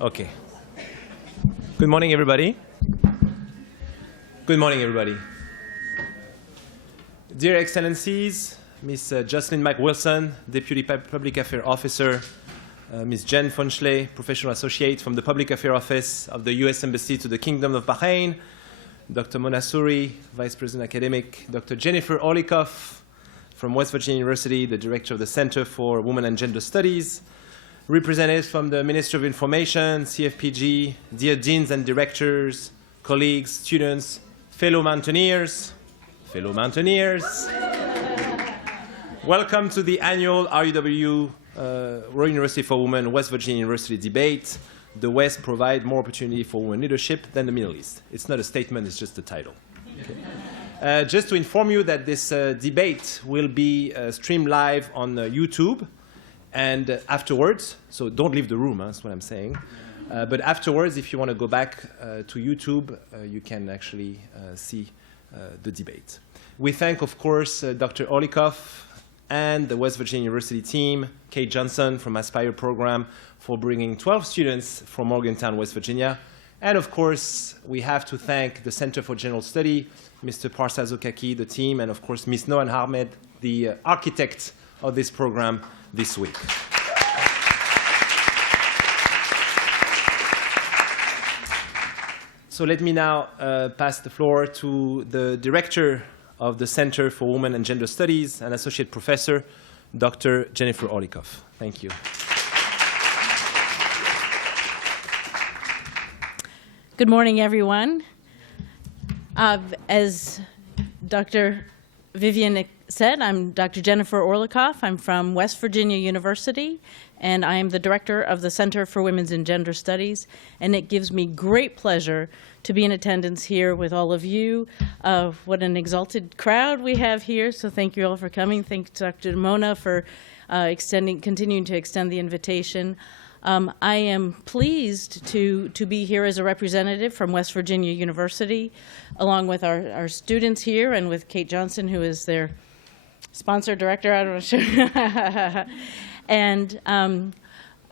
Okay. Good morning, everybody. Good morning, everybody. Dear Excellencies, Ms. Jocelyn Mike-Wilson, Deputy Public Affairs Officer, Ms. Jen Funchley, Professional Associate from the Public Affairs Office of the U.S. Embassy to the Kingdom of Bahrain, Dr. Mona Suri, Vice President Academic, Dr. Jennifer Orlikoff from West Virginia University, the Director of the Center for Women and Gender Studies, representatives from the Ministry of Information, CFPG, dear deans and directors, colleagues, students, fellow mountaineers. Welcome to the annual RUW Royal University for Women West Virginia University debate. The West provide more opportunity for women leadership than the Middle East. It's not a statement, it's just a title. Okay. Just to inform you that this debate will be streamed live on YouTube and afterwards, so don't leave the room, that's what I'm saying. But afterwards, if you want to go back to YouTube, you can actually see the debate. We thank, of course, Dr. Orlikoff and the West Virginia University team, Kate Johnson from Aspire program, for bringing 12 students from Morgantown, West Virginia. And of course, we have to thank the Center for General Study, Mr. Parsa Zokaki, the team, and of course, Ms. Noan Ahmed, the architect of this program this week. So let me now pass the floor to the Director of the Center for Women and Gender Studies and Associate Professor, Dr. Jennifer Orlikoff. Thank you. Good morning, everyone. As Dr. Vivian said, I'm Dr. Jennifer Orlikoff. I'm from West Virginia University, and I am the director of the Center for Women's and Gender Studies. And it gives me great pleasure to be in attendance here with all of you. What an exalted crowd we have here, so thank you all for coming. Thanks, Dr. Mona, for continuing to extend the invitation. I am pleased to be here as a representative from West Virginia University, along with our students here and with Kate Johnson, who is their sponsor director, I'm not sure. And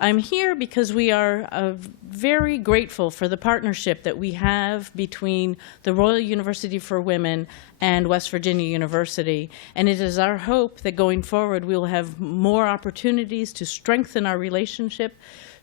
I'm here because we are very grateful for the partnership that we have between the Royal University for Women and West Virginia University. And it is our hope that going forward we will have more opportunities to strengthen our relationship,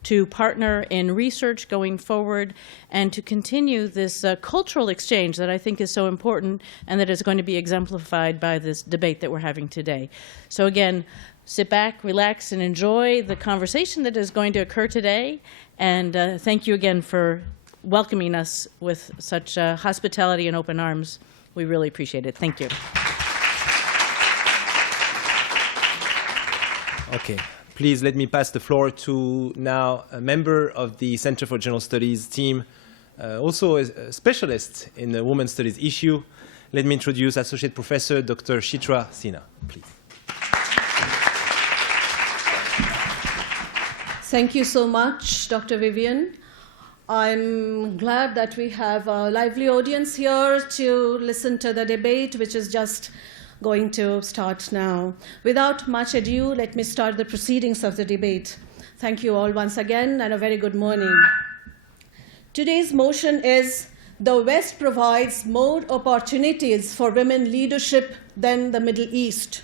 to partner in research going forward, and to continue this cultural exchange that I think is so important and that is going to be exemplified by this debate that we're having today. So again, sit back, relax, and enjoy the conversation that is going to occur today. And thank you again for welcoming us with such hospitality and open arms. We really appreciate it. Thank you. Okay. Please let me pass the floor to now a member of the Center for General Studies team, also a specialist in the Women's Studies issue. Let me introduce Associate Professor Dr. Chitra Sinha, please. Thank you so much, Dr. Vivian. I'm glad that we have a lively audience here to listen to the debate, which is just going to start now. Without much ado, let me start the proceedings of the debate. Thank you all once again, and a very good morning. Today's motion is, the West provides more opportunities for women leadership than the Middle East.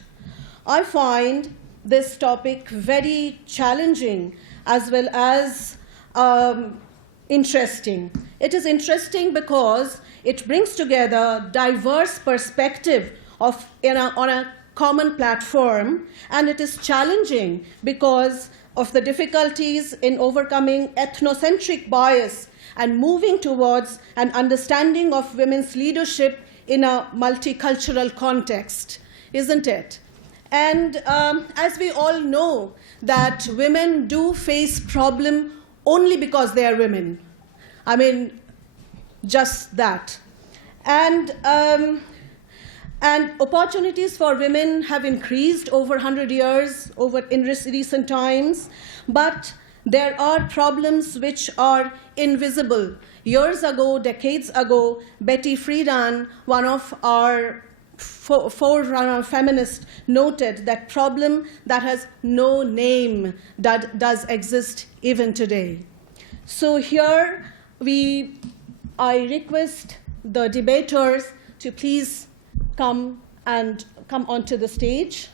I find this topic very challenging as well as interesting. It is interesting because it brings together diverse perspectives on a common platform, and it is challenging because of the difficulties in overcoming ethnocentric bias and moving towards an understanding of women's leadership in a multicultural context, isn't it? And as we all know, that women do face problems only because they are women. I mean, just that. And opportunities for women have increased over 100 years, in recent times, but there are problems which are invisible. Years ago, decades ago, Betty Friedan, one of our forerunner feminists, noted that problem that has no name that does exist even today. So here I request the debaters to please come onto the stage.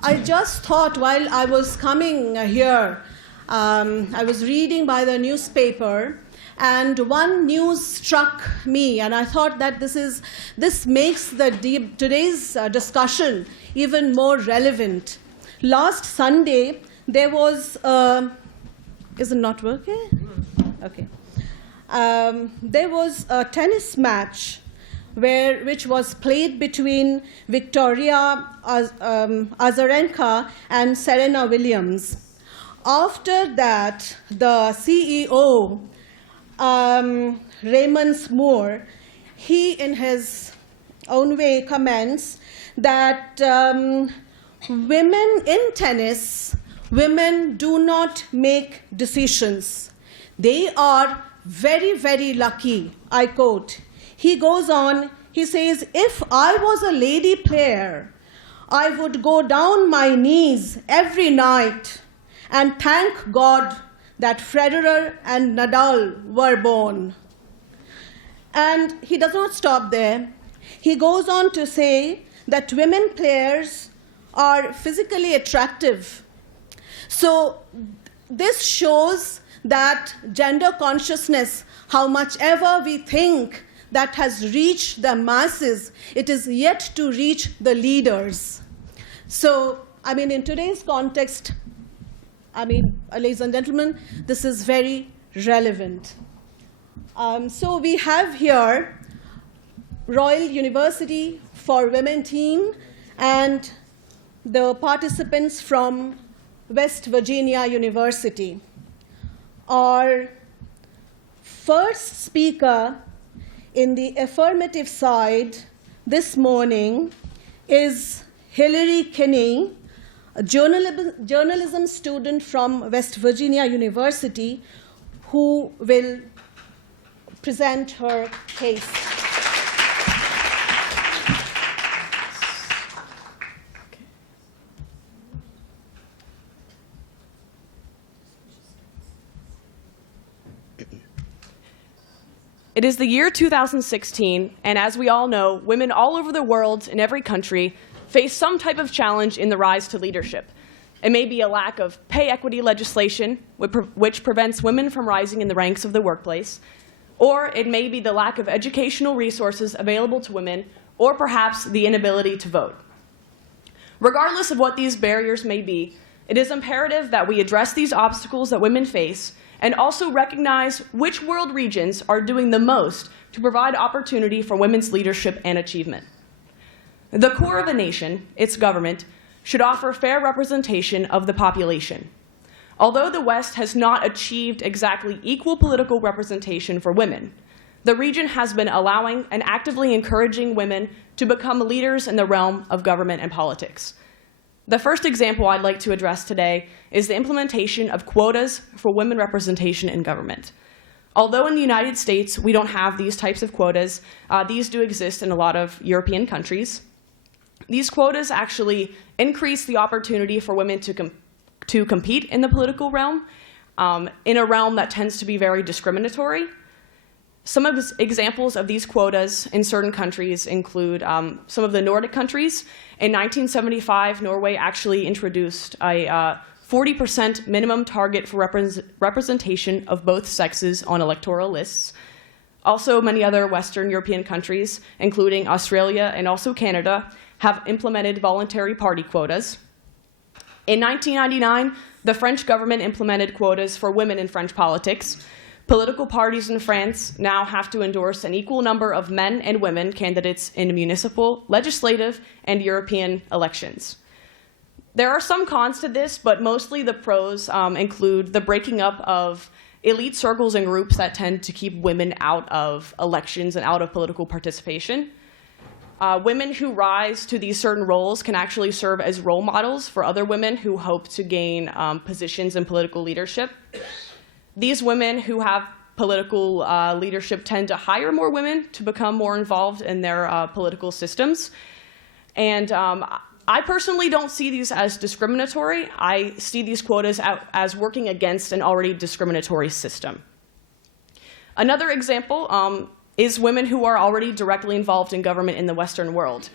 I just thought while I was coming here, I was reading by the newspaper, and one news struck me, and I thought that this makes today's discussion even more relevant. Last Sunday, there was is it not working? Okay. There was a tennis match which was played between Victoria Azarenka and Serena Williams. After that, the CEO, Raymond Moore, he in his own way comments that women in tennis, women do not make decisions. They are very, very lucky, I quote. He goes on, he says, if I was a lady player, I would go down my knees every night and thank God that Federer and Nadal were born. And he does not stop there. He goes on to say that women players are physically attractive. So this shows that gender consciousness, how much ever we think that has reached the masses, it is yet to reach the leaders. So, in today's context, ladies and gentlemen, this is very relevant. So we have here Royal University for Women team and the participants from West Virginia University. Our first speaker in the affirmative side this morning is Hillary Kinney, a journalism student from West Virginia University, who will present her case. It is the year 2016, and as we all know, women all over the world, in every country, face some type of challenge in the rise to leadership. It may be a lack of pay equity legislation, which prevents women from rising in the ranks of the workplace, or it may be the lack of educational resources available to women, or perhaps the inability to vote. Regardless of what these barriers may be, it is imperative that we address these obstacles that women face and also recognize which world regions are doing the most to provide opportunity for women's leadership and achievement. The core of a nation, its government, should offer fair representation of the population. Although the West has not achieved exactly equal political representation for women, the region has been allowing and actively encouraging women to become leaders in the realm of government and politics. The first example I'd like to address today is the implementation of quotas for women representation in government. Although in the United States we don't have these types of quotas, these do exist in a lot of European countries. These quotas actually increase the opportunity for women to compete in the political realm, in a realm that tends to be very discriminatory. Some of the examples of these quotas in certain countries include some of the Nordic countries. In 1975, Norway actually introduced a 40% minimum target for representation of both sexes on electoral lists. Also, many other Western European countries, including Australia and also Canada, have implemented voluntary party quotas. In 1999, the French government implemented quotas for women in French politics. Political parties in France now have to endorse an equal number of men and women candidates in municipal, legislative, and European elections. There are some cons to this, but mostly the pros include the breaking up of elite circles and groups that tend to keep women out of elections and out of political participation. Women who rise to these certain roles can actually serve as role models for other women who hope to gain positions in political leadership. These women who have political leadership tend to hire more women to become more involved in their political systems. And I personally don't see these as discriminatory. I see these quotas as working against an already discriminatory system. Another example is women who are already directly involved in government in the Western world.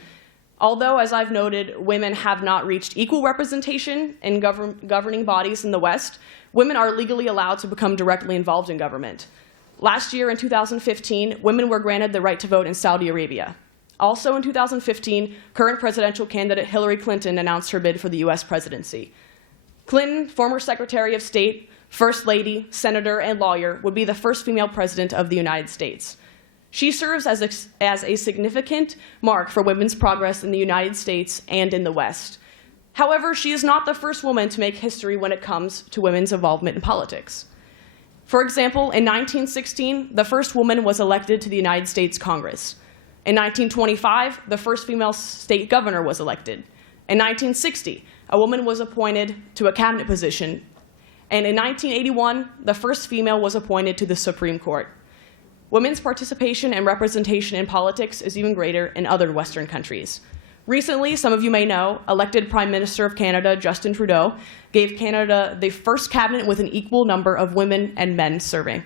Although, as I've noted, women have not reached equal representation in governing bodies in the West, women are legally allowed to become directly involved in government. Last year, in 2015, women were granted the right to vote in Saudi Arabia. Also in 2015, current presidential candidate Hillary Clinton announced her bid for the US presidency. Clinton, former Secretary of State, First Lady, Senator, and lawyer, would be the first female president of the United States. She serves as a significant mark for women's progress in the United States and in the West. However, she is not the first woman to make history when it comes to women's involvement in politics. For example, in 1916, the first woman was elected to the United States Congress. In 1925, the first female state governor was elected. In 1960, a woman was appointed to a cabinet position. And in 1981, the first female was appointed to the Supreme Court. Women's participation and representation in politics is even greater in other Western countries. Recently, some of you may know, elected Prime Minister of Canada, Justin Trudeau, gave Canada the first cabinet with an equal number of women and men serving.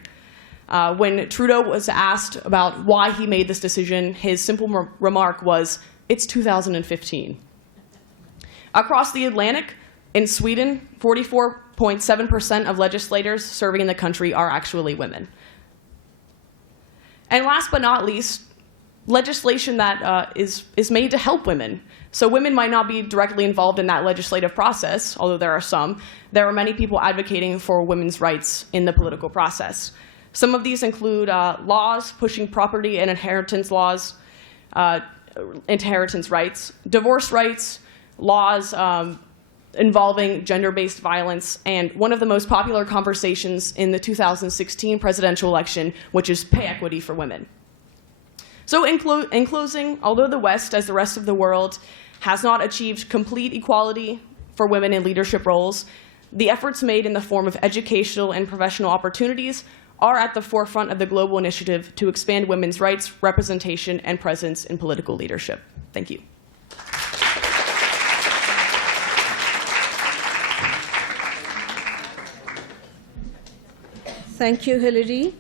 When Trudeau was asked about why he made this decision, his simple remark was, "It's 2015. Across the Atlantic, in Sweden, 44.7% of legislators serving in the country are actually women. And last but not least, legislation that is made to help women. So women might not be directly involved in that legislative process, although there are some. There are many people advocating for women's rights in the political process. Some of these include laws pushing property and inheritance laws, inheritance rights, divorce rights, laws involving gender-based violence, and one of the most popular conversations in the 2016 presidential election, which is pay equity for women. So in closing, although the West, as the rest of the world, has not achieved complete equality for women in leadership roles, the efforts made in the form of educational and professional opportunities are at the forefront of the global initiative to expand women's rights, representation, and presence in political leadership. Thank you. Thank you, Hillary.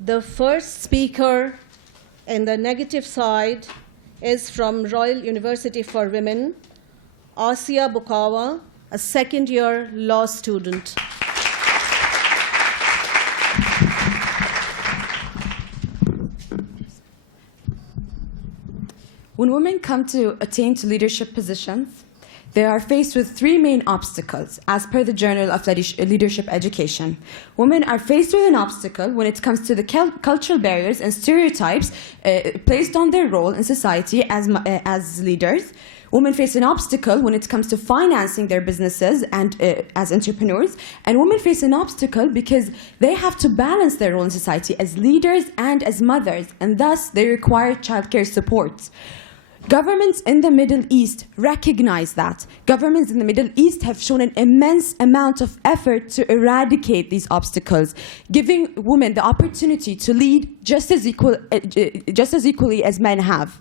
The first speaker in the negative side is from Royal University for Women, Asia Bukawa, a second-year law student. When women come to attain to leadership positions, they are faced with three main obstacles, as per the Journal of Leadership Education. Women are faced with an obstacle when it comes to the cultural barriers and stereotypes placed on their role in society as leaders. Women face an obstacle when it comes to financing their businesses and as entrepreneurs. And women face an obstacle because they have to balance their role in society as leaders and as mothers, and thus they require childcare support. Governments in the Middle East recognize that. Governments in the Middle East have shown an immense amount of effort to eradicate these obstacles, giving women the opportunity to lead just as equally as men have.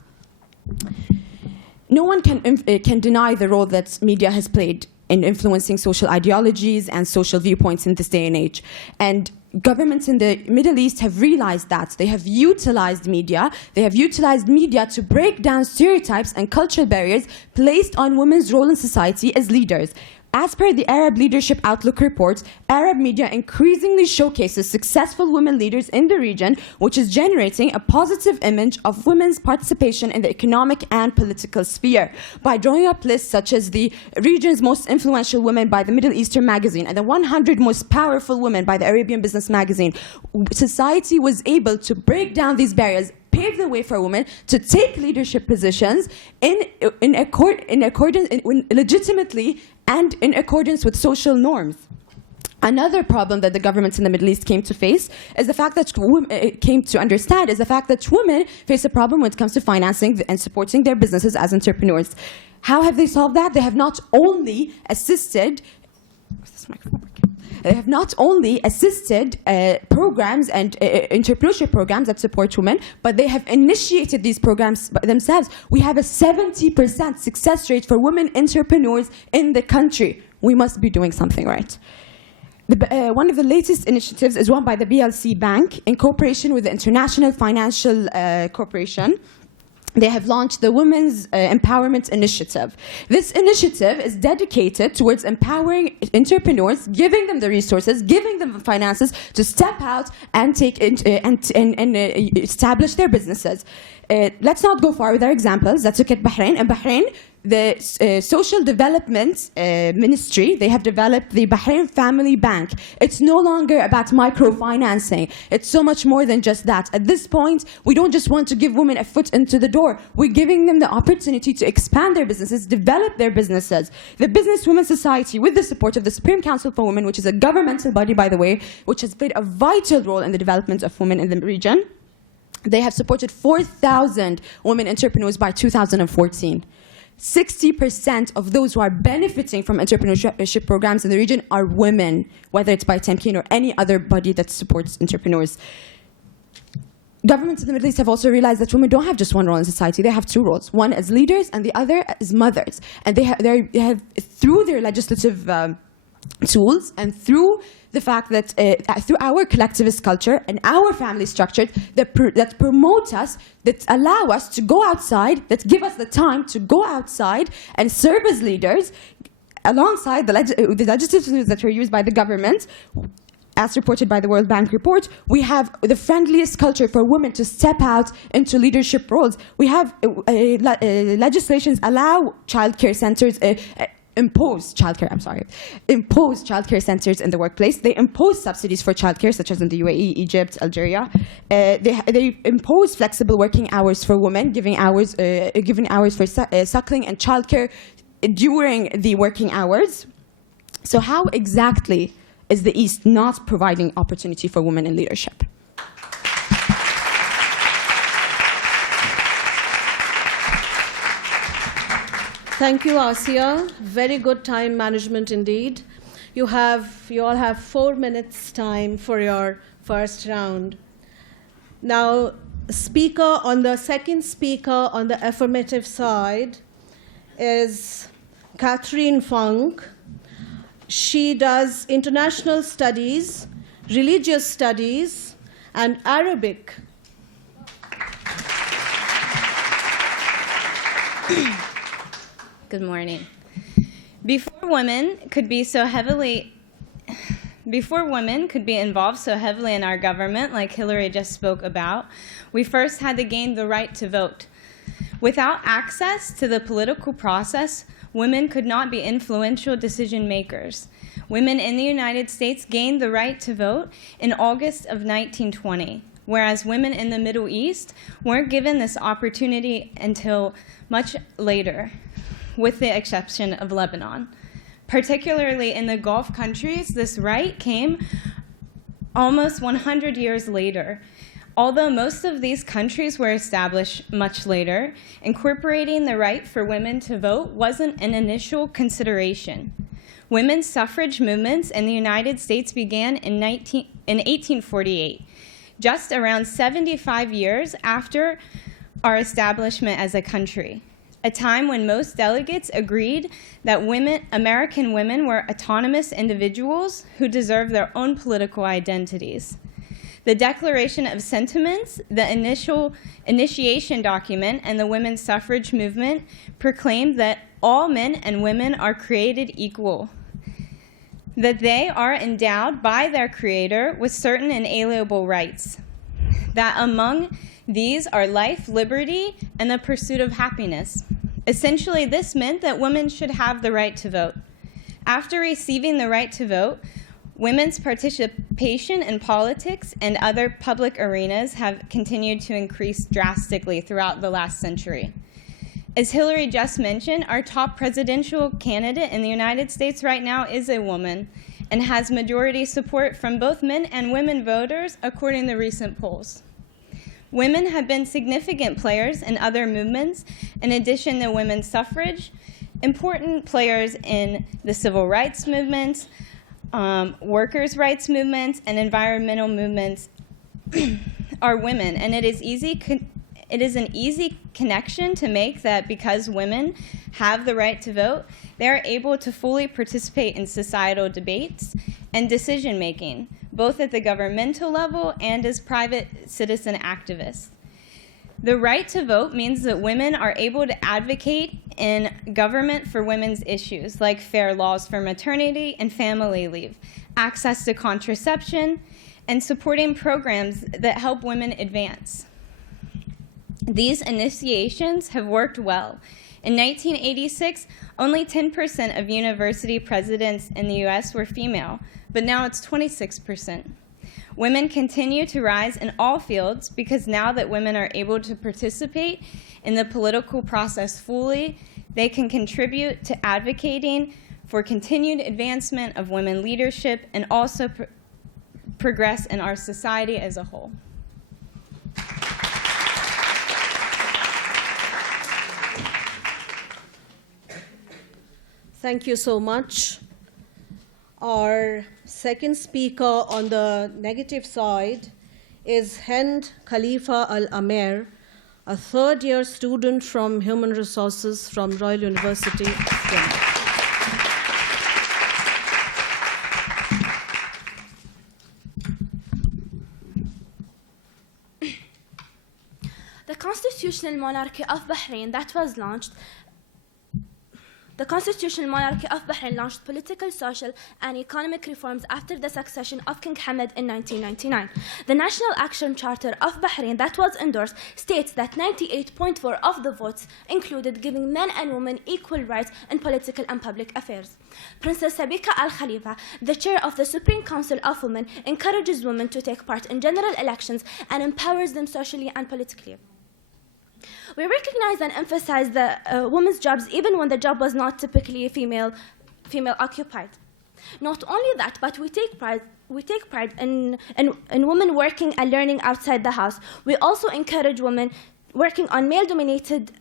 No one can deny the role that media has played in influencing social ideologies and social viewpoints in this day and age. And governments in the Middle East have realized that. They have utilized media. They have utilized media to break down stereotypes and cultural barriers placed on women's role in society as leaders. As per the Arab Leadership Outlook report, Arab media increasingly showcases successful women leaders in the region, which is generating a positive image of women's participation in the economic and political sphere. By drawing up lists such as the region's most influential women by the Middle Eastern magazine and the 100 most powerful women by the Arabian Business magazine, society was able to break down these barriers, pave the way for women to take leadership positions legitimately and in accordance with social norms. Another problem that the governments in the Middle East came to face is the fact that women face a problem when it comes to financing and supporting their businesses as entrepreneurs. How have they solved that? They have not only assisted. Where's this microphone working? They have not only assisted programs and entrepreneurship programs that support women, but they have initiated these programs themselves. We have a 70% success rate for women entrepreneurs in the country. We must be doing something right. One of the latest initiatives is one by the BLC Bank in cooperation with the International Financial Corporation. They have launched the Women's Empowerment Initiative. This initiative is dedicated towards empowering entrepreneurs, giving them the resources, giving them the finances to step out and establish their businesses. Let's not go far with our examples. Let's look at Bahrain. In Bahrain, the Social Development Ministry, they have developed the Bahrain Family Bank. It's no longer about microfinancing. It's so much more than just that. At this point, we don't just want to give women a foot into the door. We're giving them the opportunity to expand their businesses, develop their businesses. The Business Women's Society, with the support of the Supreme Council for Women, which is a governmental body, by the way, which has played a vital role in the development of women in the region, they have supported 4,000 women entrepreneurs by 2014. 60% of those who are benefiting from entrepreneurship programs in the region are women, whether it's by Temkin or any other body that supports entrepreneurs. Governments in the Middle East have also realized that women don't have just one role in society. They have two roles, one as leaders and the other as mothers. And they have through their legislative tools and through the fact that through our collectivist culture and our family structure that promote us, that allow us to go outside, that give us the time to go outside and serve as leaders, alongside the legislative tools that were used by the government. As reported by the World Bank report, we have the friendliest culture for women to step out into leadership roles. We have legislations allow childcare centers. Impose childcare centers in the workplace. They impose subsidies for childcare, such as in the UAE, Egypt, Algeria. They impose flexible working hours for women, giving hours for suckling and childcare during the working hours. So how exactly is the East not providing opportunity for women in leadership? Thank you, Asia. Very good time management indeed. You all have 4 minutes time for your first round. Now, second speaker on the affirmative side is Catherine Funk. She does international studies, religious studies, and Arabic. Good morning. Before women could be involved so heavily in our government, like Hillary just spoke about, we first had to gain the right to vote. Without access to the political process, women could not be influential decision makers. Women in the United States gained the right to vote in August of 1920, whereas women in the Middle East weren't given this opportunity until much later, with the exception of Lebanon. Particularly in the Gulf countries, this right came almost 100 years later. Although most of these countries were established much later, incorporating the right for women to vote wasn't an initial consideration. Women's suffrage movements in the United States began in 1848, just around 75 years after our establishment as a country, a time when most delegates agreed that American women were autonomous individuals who deserve their own political identities. The Declaration of Sentiments, the initiation document, and the women's suffrage movement proclaimed that all men and women are created equal, that they are endowed by their Creator with certain inalienable rights, that among these are life, liberty, and the pursuit of happiness. Essentially, this meant that women should have the right to vote. After receiving the right to vote, women's participation in politics and other public arenas have continued to increase drastically throughout the last century. As Hillary just mentioned, our top presidential candidate in the United States right now is a woman and has majority support from both men and women voters, according to recent polls. Women have been significant players in other movements, in addition to women's suffrage, important players in the civil rights movement, workers' rights movements, and environmental movements are women. And it is an easy connection to make that because women have the right to vote, they are able to fully participate in societal debates and decision making, both at the governmental level and as private citizen activists. The right to vote means that women are able to advocate in government for women's issues, like fair laws for maternity and family leave, access to contraception, and supporting programs that help women advance. These initiations have worked well. In 1986, only 10% of university presidents in the US were female, but now it's 26%. Women continue to rise in all fields because now that women are able to participate in the political process fully, they can contribute to advocating for continued advancement of women leadership and also progress in our society as a whole. Thank you so much. Our second speaker on the negative side is Hind Khalifa Al-Amer, a third-year student from Human Resources from Royal University of Kenya. The constitutional monarchy of Bahrain that was launched The constitutional monarchy of Bahrain launched political, social, and economic reforms after the succession of King Hamad in 1999. The National Action Charter of Bahrain that was endorsed states that 98.4% of the votes included giving men and women equal rights in political and public affairs. Princess Sabika Al Khalifa, the chair of the Supreme Council of Women, encourages women to take part in general elections and empowers them socially and politically. We recognize and emphasize the women's jobs even when the job was not typically female occupied. Not only that, but we take pride in women working and learning outside the house. We also encourage women working on male-dominated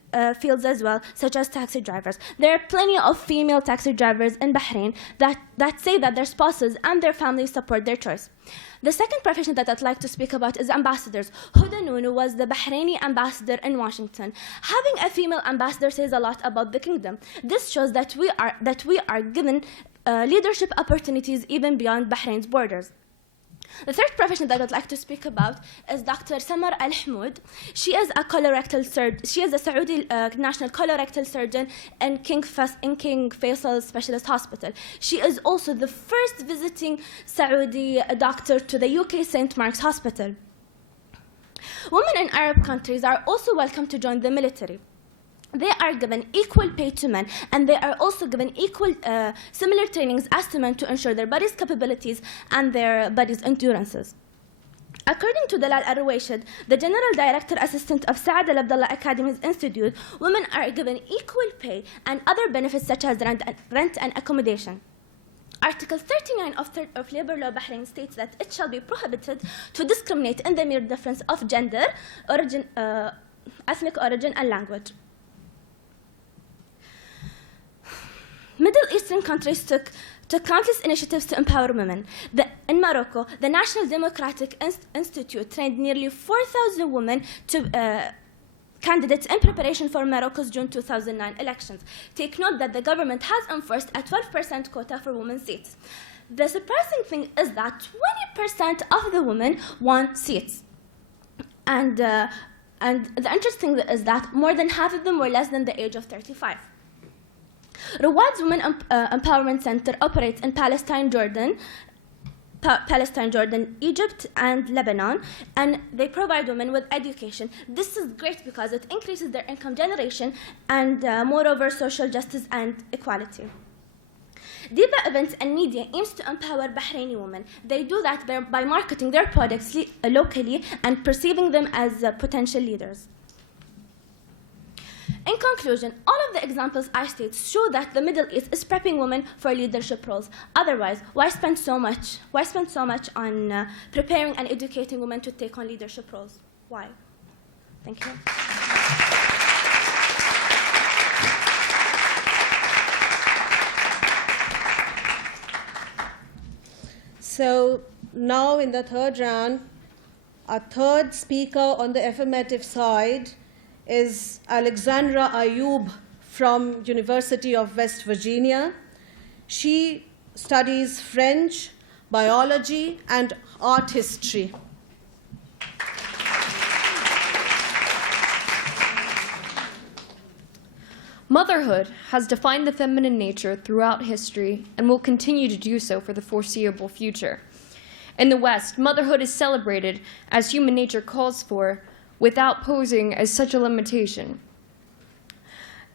fields as well, such as taxi drivers. There are plenty of female taxi drivers in Bahrain that say that their spouses and their families support their choice. The second profession that I'd like to speak about is ambassadors. Huda Nunu was the Bahraini ambassador in Washington. Having a female ambassador says a lot about the kingdom. This shows that we are given leadership opportunities even beyond Bahrain's borders. The third profession that I'd like to speak about is Dr. Samar Al-Hmoud. She is a colorectal surgeon. She is a Saudi national colorectal surgeon in King Faisal Specialist Hospital. She is also the first visiting Saudi doctor to the UK St. Mark's Hospital. Women in Arab countries are also welcome to join the military. They are given equal pay to men, and they are also given similar trainings as to men to ensure their bodies' capabilities and their bodies' endurances. According to Dalal Al-Rawashid, the General Director Assistant of Saad Al-Abdallah Academy's Institute, women are given equal pay and other benefits such as rent and accommodation. Article 39 of Labor Law Bahrain states that it shall be prohibited to discriminate in the mere difference of gender, ethnic origin, and language. Middle Eastern countries took countless initiatives to empower women. In Morocco, the National Democratic Institute trained nearly 4,000 women candidates in preparation for Morocco's June 2009 elections. Take note that the government has enforced a 12% quota for women's seats. The surprising thing is that 20% of the women won seats. And the interesting thing is that more than half of them were less than the age of 35. Rawad's Women Empowerment Center operates in Palestine, Jordan, Egypt, and Lebanon, and they provide women with education. This is great because it increases their income generation and, moreover, social justice and equality. Diva Events and Media aims to empower Bahraini women. They do that by marketing their products locally and perceiving them as potential leaders. In conclusion, all of the examples I state show that the Middle East is prepping women for leadership roles. Otherwise, why spend so much on preparing and educating women to take on leadership roles? Why? Thank you. So now in the third round, our third speaker on the affirmative side is Alexandra Ayub from University of West Virginia. She studies French, biology, and art history. Motherhood has defined the feminine nature throughout history and will continue to do so for the foreseeable future. In the West, motherhood is celebrated as human nature calls for, without posing as such a limitation.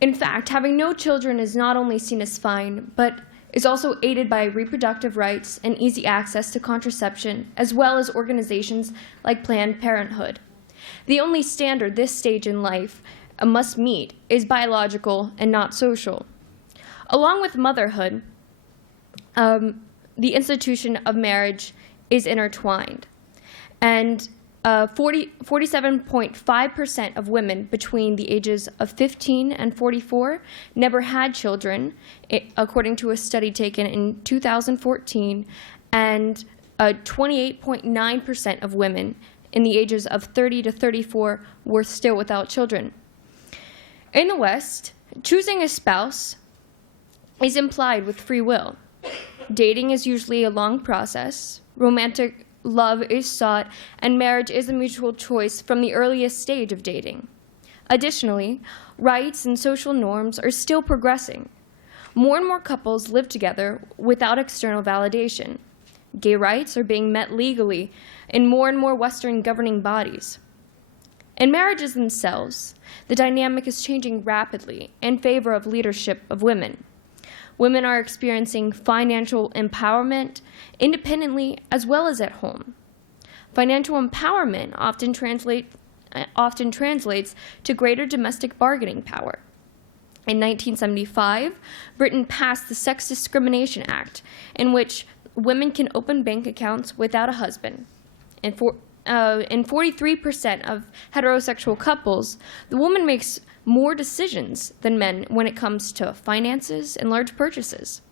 In fact, having no children is not only seen as fine, but is also aided by reproductive rights and easy access to contraception, as well as organizations like Planned Parenthood. The only standard this stage in life must meet is biological and not social. Along with motherhood, the institution of marriage is intertwined, and 47.5% of women between the ages of 15 and 44 never had children, according to a study taken in 2014, and 28.9% of women in the ages of 30 to 34 were still without children. In the West, choosing a spouse is implied with free will. Dating is usually a long process. Romantic love is sought, and marriage is a mutual choice from the earliest stage of dating. Additionally, rights and social norms are still progressing. More and more couples live together without external validation. Gay rights are being met legally in more and more Western governing bodies. In marriages themselves, the dynamic is changing rapidly in favor of leadership of women. Women are experiencing financial empowerment independently as well as at home. Financial empowerment often translates to greater domestic bargaining power. In 1975, Britain passed the Sex Discrimination Act, in which women can open bank accounts without a husband. In 43% of heterosexual couples, the woman makes more decisions than men when it comes to finances and large purchases.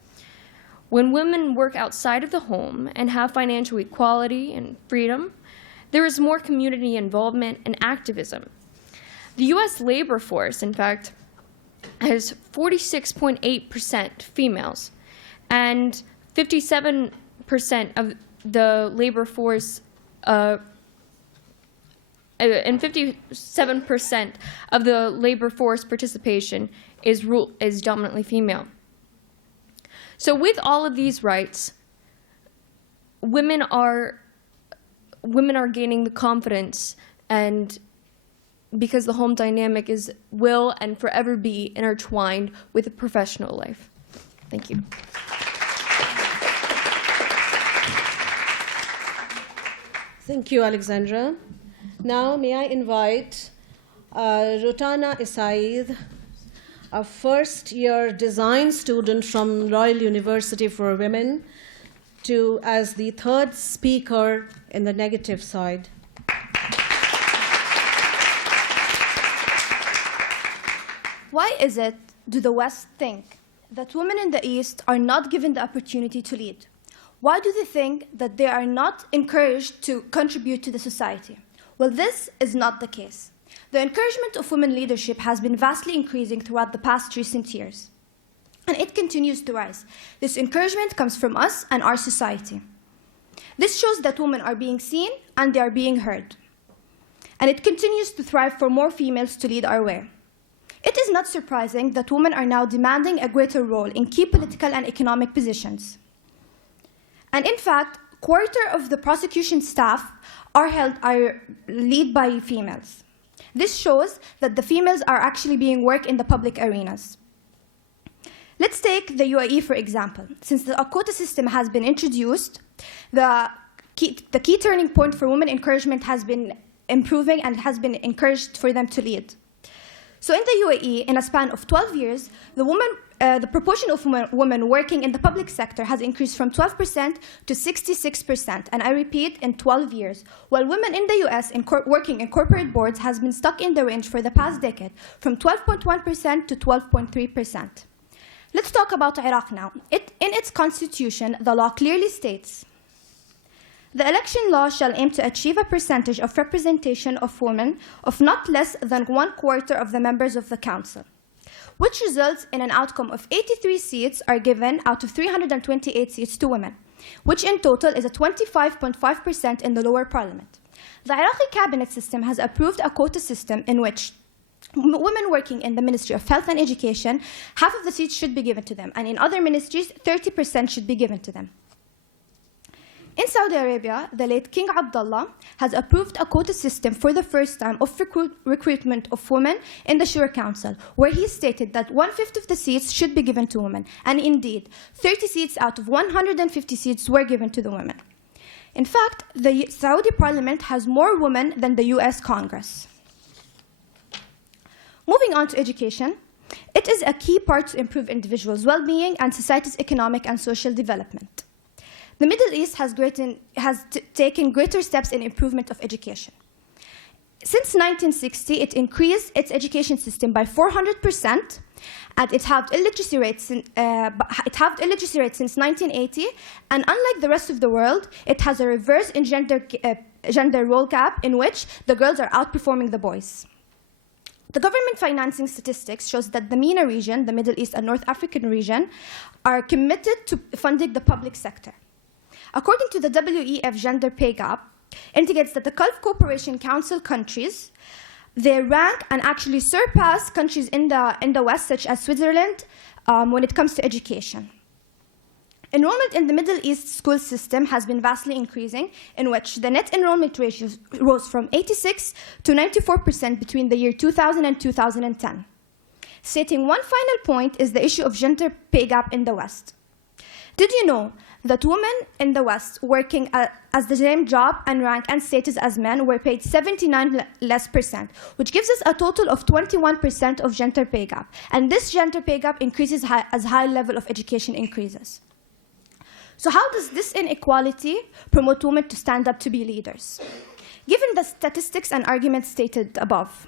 When women work outside of the home and have financial equality and freedom, there is more community involvement and activism. The U.S. labor force, in fact, has 46.8% females, and 57% of the labor force and 57% of the labor force participation is dominantly female. So with all of these rights, women are gaining the confidence, and because the home dynamic will and forever be intertwined with a professional life. Thank you. Thank you, Alexandra. Now, may I invite Rotana Isaid, a first-year design student from Royal University for Women, as the third speaker in the negative side. Why is it, do the West think, that women in the East are not given the opportunity to lead? Why do they think that they are not encouraged to contribute to the society? Well, this is not the case. The encouragement of women leadership has been vastly increasing throughout the past recent years, and it continues to rise. This encouragement comes from us and our society. This shows that women are being seen and they are being heard, and it continues to thrive for more females to lead our way. It is not surprising that women are now demanding a greater role in key political and economic positions. And in fact, a quarter of the prosecution staff are led by females. This shows that the females are actually being worked in the public arenas. Let's take the UAE, for example. Since the quota system has been introduced, the key turning point for women encouragement has been improving and has been encouraged for them to lead. So in the UAE, in a span of 12 years, the proportion of women working in the public sector has increased from 12% to 66%, and I repeat, in 12 years, while women in the US working in corporate boards has been stuck in the range for the past decade, from 12.1% to 12.3%. Let's talk about Iraq now. In its constitution, the law clearly states The election law shall aim to achieve a percentage of representation of women of not less than 1/4 of the members of the council, which results in an outcome of 83 seats are given out of 328 seats to women, which in total is a 25.5% in the lower parliament. The Iraqi cabinet system has approved a quota system in which women working in the Ministry of Health and Education, half of the seats should be given to them, and in other ministries, 30% should be given to them. In Saudi Arabia, the late King Abdullah has approved a quota system for the first time of recruitment of women in the Shura Council, where he stated that 1/5 of the seats should be given to women. And indeed, 30 seats out of 150 seats were given to the women. In fact, the Saudi parliament has more women than the US Congress. Moving on to education, it is a key part to improve individuals' well-being and society's economic and social development. The Middle East has taken greater steps in improvement of education. Since 1960, it increased its education system by 400%, and it halved illiteracy rates since 1980. And unlike the rest of the world, it has a reverse in gender role gap in which the girls are outperforming the boys. The government financing statistics shows that the MENA region, the Middle East and North African region, are committed to funding the public sector. According to the WEF gender pay gap, indicates that the Gulf Cooperation Council countries, they rank and actually surpass countries in the West, such as Switzerland, when it comes to education. Enrollment in the Middle East school system has been vastly increasing, in which the net enrollment ratio rose from 86 to 94% between the year 2000 and 2010. Stating one final point is the issue of gender pay gap in the West. Did you know that women in the West working as the same job and rank and status as men were paid 79% less, which gives us a total of 21% of gender pay gap. And this gender pay gap increases as high level of education increases. So how does this inequality promote women to stand up to be leaders? Given the statistics and arguments stated above,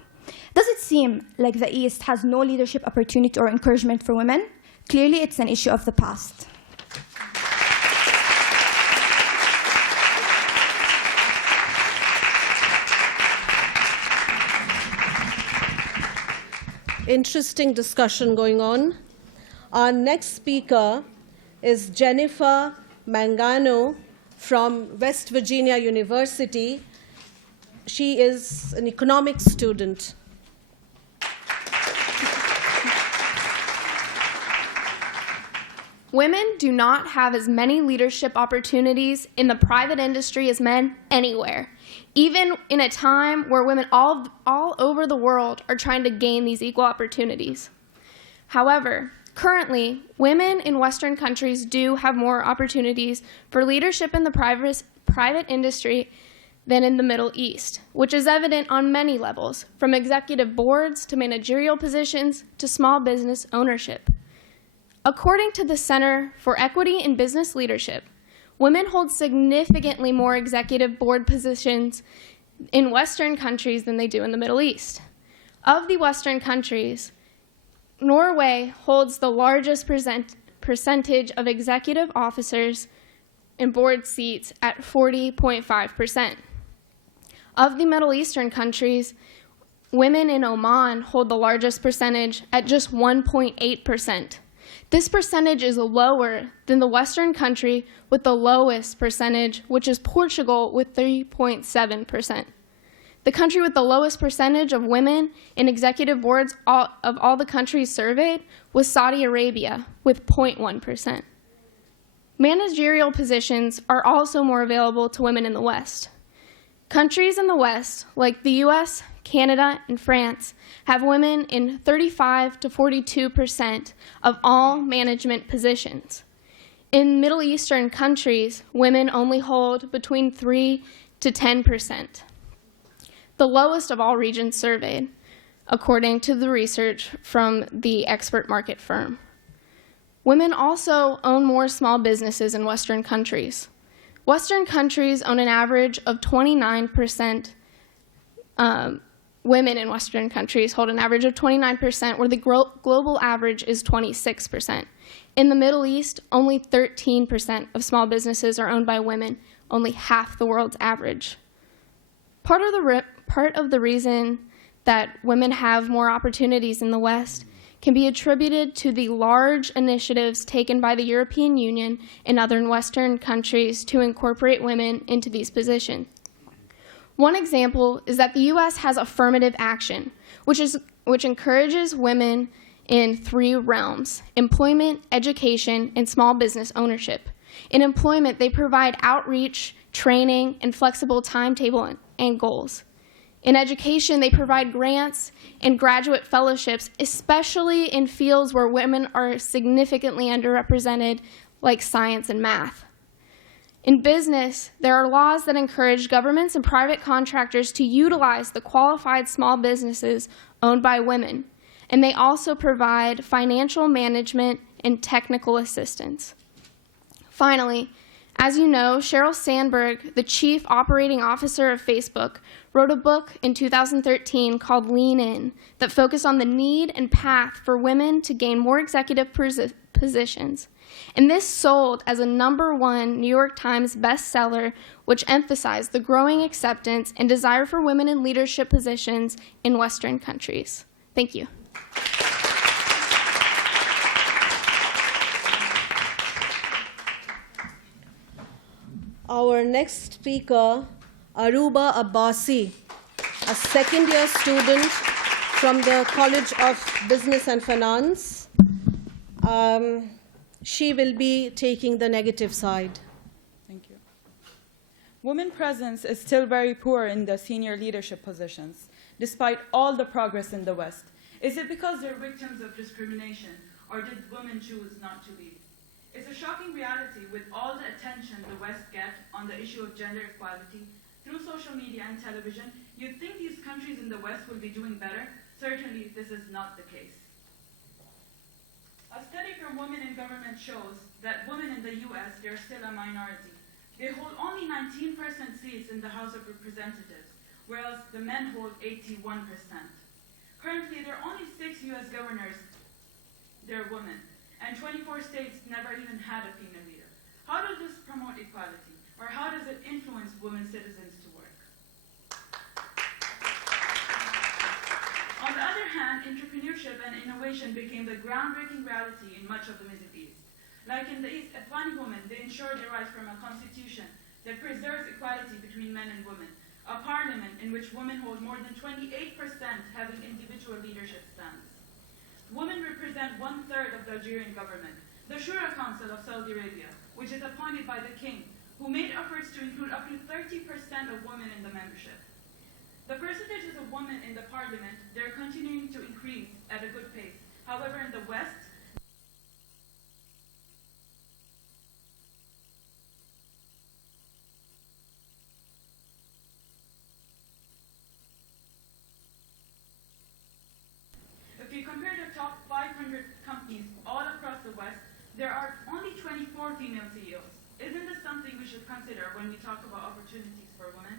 does it seem like the East has no leadership opportunity or encouragement for women? Clearly, it's an issue of the past. Interesting discussion going on. Our next speaker is Jennifer Mangano from West Virginia University. She is an economics student. Women do not have as many leadership opportunities in the private industry as men anywhere, even in a time where women all over the world are trying to gain these equal opportunities. However, currently, women in Western countries do have more opportunities for leadership in the private industry than in the Middle East, which is evident on many levels, from executive boards to managerial positions to small business ownership. According to the Center for Equity in Business Leadership, women hold significantly more executive board positions in Western countries than they do in the Middle East. Of the Western countries, Norway holds the largest percentage of executive officers and board seats at 40.5%. Of the Middle Eastern countries, women in Oman hold the largest percentage at just 1.8%. This percentage is lower than the Western country with the lowest percentage, which is Portugal with 3.7%. The country with the lowest percentage of women in executive boards of all the countries surveyed was Saudi Arabia with 0.1%. Managerial positions are also more available to women in the West. Countries in the West, like the US, Canada, and France, have women in 35 to 42% of all management positions. In Middle Eastern countries, women only hold between 3 to 10%. The lowest of all regions surveyed, according to the research from the expert market firm. Women also own more small businesses in Western countries. Western countries own an average of 29%. Women in Western countries hold an average of 29%, where the global average is 26%. In the Middle East, only 13% of small businesses are owned by women, only half the world's average. Part of the reason that women have more opportunities in the West can be attributed to the large initiatives taken by the European Union and other Western countries to incorporate women into these positions. One example is that the U.S. has affirmative action, which encourages women in 3 realms: employment, education, and small business ownership. In employment, they provide outreach, training, and flexible timetable and goals. In education, they provide grants and graduate fellowships, especially in fields where women are significantly underrepresented, like science and math. In business, there are laws that encourage governments and private contractors to utilize the qualified small businesses owned by women, and they also provide financial management and technical assistance. Finally, as you know, Sheryl Sandberg, the chief operating officer of Facebook, wrote a book in 2013 called Lean In that focused on the need and path for women to gain more executive positions. And this sold as a #1 New York Times bestseller, which emphasized the growing acceptance and desire for women in leadership positions in Western countries. Thank you. Our next speaker, Aruba Abbasi, a second-year student from the College of Business and Finance. She will be taking the negative side. Thank you. Women presence is still very poor in the senior leadership positions, despite all the progress in the West. Is it because they're victims of discrimination, or did women choose not to lead? It's a shocking reality with all the attention the West gets on the issue of gender equality through social media and television. You'd think these countries in the West will be doing better. Certainly, this is not the case. A study from Women in Government shows that women in the U.S., they're still a minority. They hold only 19% seats in the House of Representatives, whereas the men hold 81%. Currently, there are only 6 U.S. governors, they're women, and 24 states never even had a female leader. How does this promote equality, or how does it influence women citizens to work? On the other hand, entrepreneurship and innovation became the groundbreaking reality in much of the Middle East. Like in the East, Afghani women, they ensured their rights from a constitution that preserves equality between men and women, a parliament in which women hold more than 28% having individual leadership stands. Women represent 1/3 of the Algerian government, the Shura Council of Saudi Arabia, which is appointed by the king, who made efforts to include up to 30% of women in the membership. The percentages of women in the parliament, they're continuing to increase at a good pace. However, in the West, if you compare the top 500 companies all across the West, there are only 24 female CEOs. Isn't this something we should consider when we talk about opportunities for women?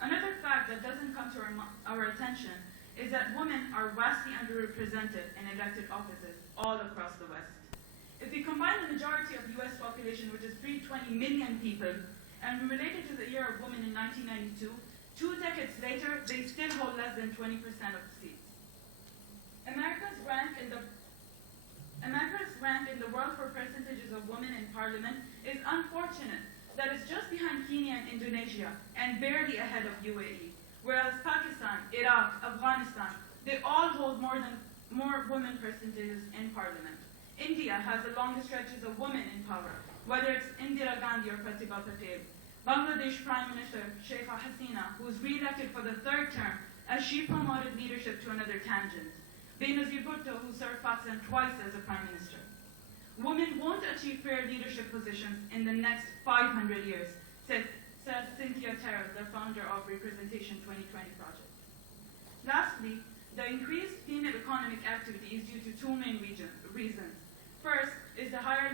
Another fact that doesn't come to our attention is that women are vastly underrepresented in elected offices all across the West. If we combine the majority of the U.S. population, which is 320 million people, and we relate it to the year of women in 1992, 2 decades later, they still hold less than 20% of the seats. America's rank in the world for percentages of women in parliament is unfortunate. That is just behind Kenya and Indonesia, and barely ahead of UAE. Whereas Pakistan, Iraq, Afghanistan, they all hold more women percentages in parliament. India has the longest stretches of women in power, whether it's Indira Gandhi or Pratibha Patel. Bangladesh Prime Minister Sheikh Hasina, who was re-elected for the 3rd term, as she promoted leadership to another tangent. Benazir Bhutto, who served Pakistan twice as a prime minister. Women won't achieve fair leadership positions in the next 500 years, said Cynthia Terrell, the founder of Representation 2020 Project. Lastly, the increased female economic activity is due to 2 main reasons. First is the higher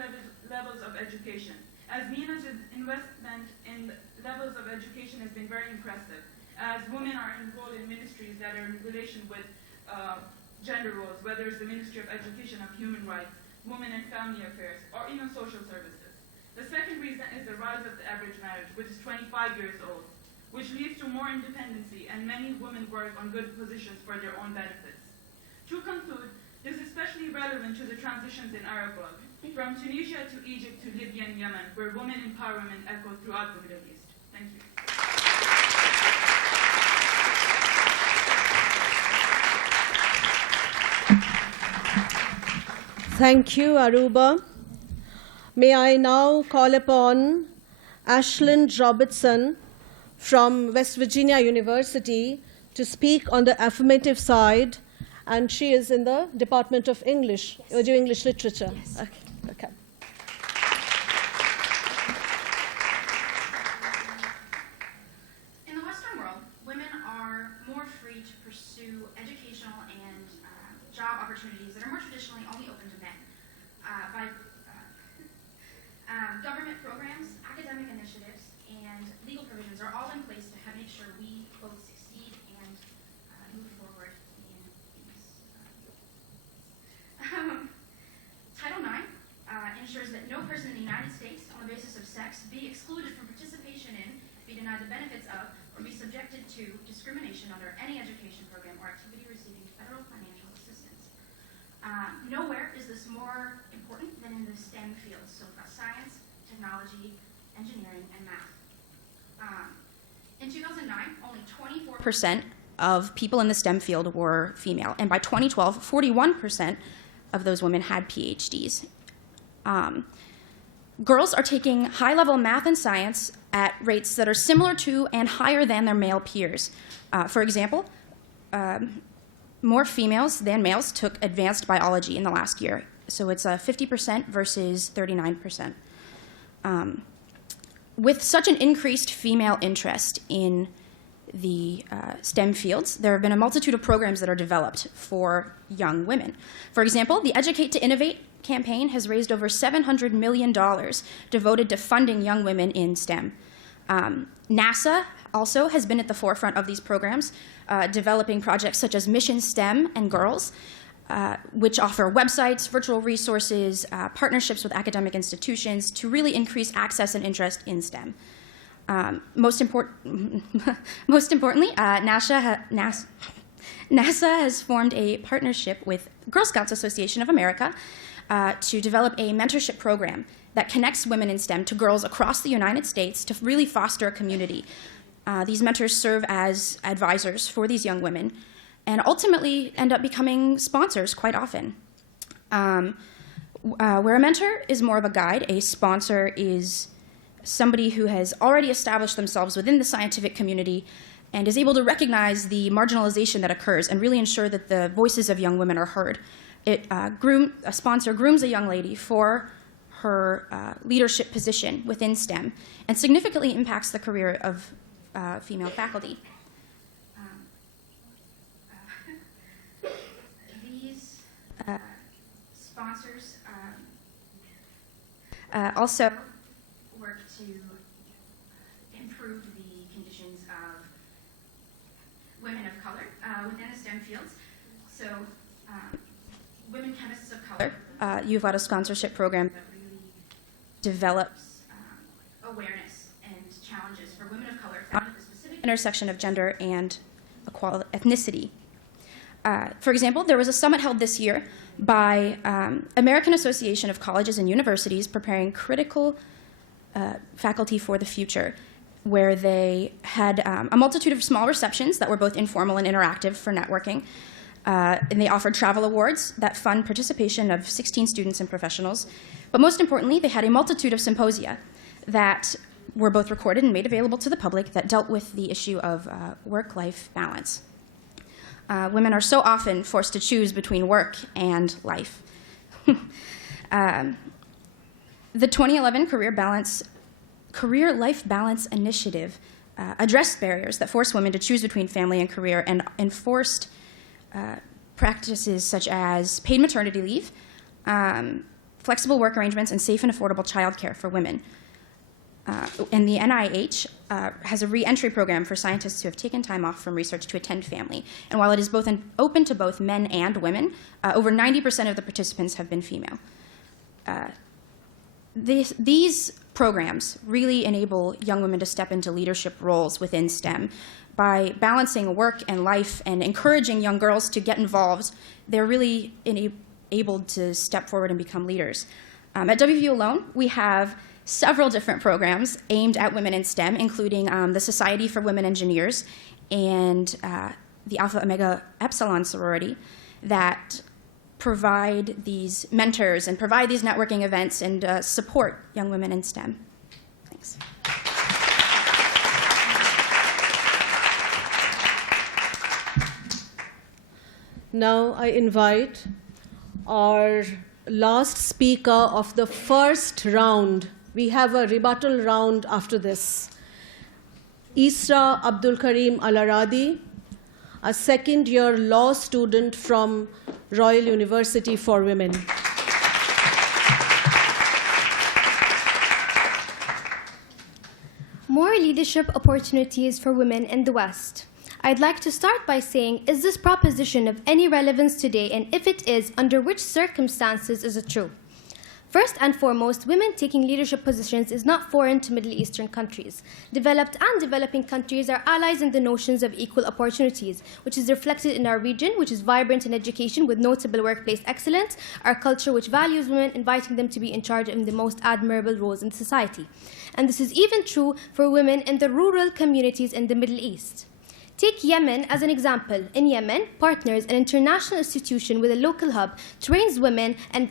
levels of education. As MENA's investment in levels of education has been very impressive, as women are enrolled in ministries that are in relation with gender roles, whether it's the Ministry of Education of Human Rights, Women and Family Affairs, or even Social Services. The second reason is the rise of the average marriage, which is 25 years old, which leads to more independency, and many women work on good positions for their own benefits. To conclude, this is especially relevant to the transitions in Arab world, from Tunisia to Egypt to Libya and Yemen, where women empowerment echoed throughout the Middle East. Thank you. Thank you, Aruba. May I now call upon Ashlyn Robertson from West Virginia University to speak on the affirmative side, and she is in the Department of English, Urdu English Literature. Yes. Okay. In the Western world, women are more free to pursue educational and job opportunities that are more traditionally only open to men. By government programs, academic initiatives, and legal provisions are all in place to make sure we both succeed and move forward in these. Title IX ensures that no person in the United States on the basis of sex be excluded from participation in, be denied the benefits of, or be subjected to discrimination under any education program or activity receiving federal financial assistance. Nowhere is this more important than in the STEM fields, so science, technology, engineering, and math. In 2009, only 24% of people in the STEM field were female, and by 2012, 41% of those women had PhDs. Girls are taking high-level math and science at rates that are similar to and higher than their male peers. For example, more females than males took advanced biology in the last year. So it's 50% versus 39%. With such an increased female interest in the STEM fields, there have been a multitude of programs that are developed for young women. For example, the Educate to Innovate campaign has raised over $700 million devoted to funding young women in STEM. NASA also has been at the forefront of these programs, developing projects such as Mission STEM and Girls, which offer websites, virtual resources, partnerships with academic institutions to really increase access and interest in STEM. Most importantly, NASA has formed a partnership with Girl Scouts Association of America to develop a mentorship program that connects women in STEM to girls across the United States to really foster a community. These mentors serve as advisors for these young women and ultimately end up becoming sponsors quite often. Where a mentor is more of a guide, a sponsor is somebody who has already established themselves within the scientific community and is able to recognize the marginalization that occurs and really ensure that the voices of young women are heard. A sponsor grooms a young lady for her leadership position within STEM and significantly impacts the career of female faculty. These sponsors also work to improve the conditions of women of color within the STEM fields. So women chemists of color, you've got a sponsorship program that really develops awareness and challenges for women of color found at the specific intersection of gender and ethnicity. For example, there was a summit held this year by American Association of Colleges and Universities preparing critical faculty for the future, where they had a multitude of small receptions that were both informal and interactive for networking. And they offered travel awards that fund participation of 16 students and professionals. But most importantly, they had a multitude of symposia that were both recorded and made available to the public that dealt with the issue of work-life balance. Women are so often forced to choose between work and life. The 2011 Career-Life Balance Initiative addressed barriers that force women to choose between family and career and enforced practices such as paid maternity leave, flexible work arrangements, and safe and affordable childcare for women. And the NIH has a re-entry program for scientists who have taken time off from research to attend family. And while it is both open to both men and women, over 90% of the participants have been female. these programs really enable young women to step into leadership roles within STEM. By balancing work and life and encouraging young girls to get involved, they're really able to step forward and become leaders. At WVU alone, we have several different programs aimed at women in STEM, including the Society for Women Engineers and the Alpha Omega Epsilon sorority that provide these mentors and provide these networking events and support young women in STEM. Thanks. Now I invite our last speaker of the first round. We have a rebuttal round after this. Isra Abdul Karim Al-Aradi, a second-year law student from Royal University for Women. More leadership opportunities for women in the West. I'd like to start by saying, is this proposition of any relevance today, and if it is, under which circumstances is it true? First and foremost, women taking leadership positions is not foreign to Middle Eastern countries. Developed and developing countries are allies in the notions of equal opportunities, which is reflected in our region, which is vibrant in education with notable workplace excellence, our culture which values women, inviting them to be in charge of the most admirable roles in society. And this is even true for women in the rural communities in the Middle East. Take Yemen as an example. In Yemen, Partners, an international institution with a local hub, trains and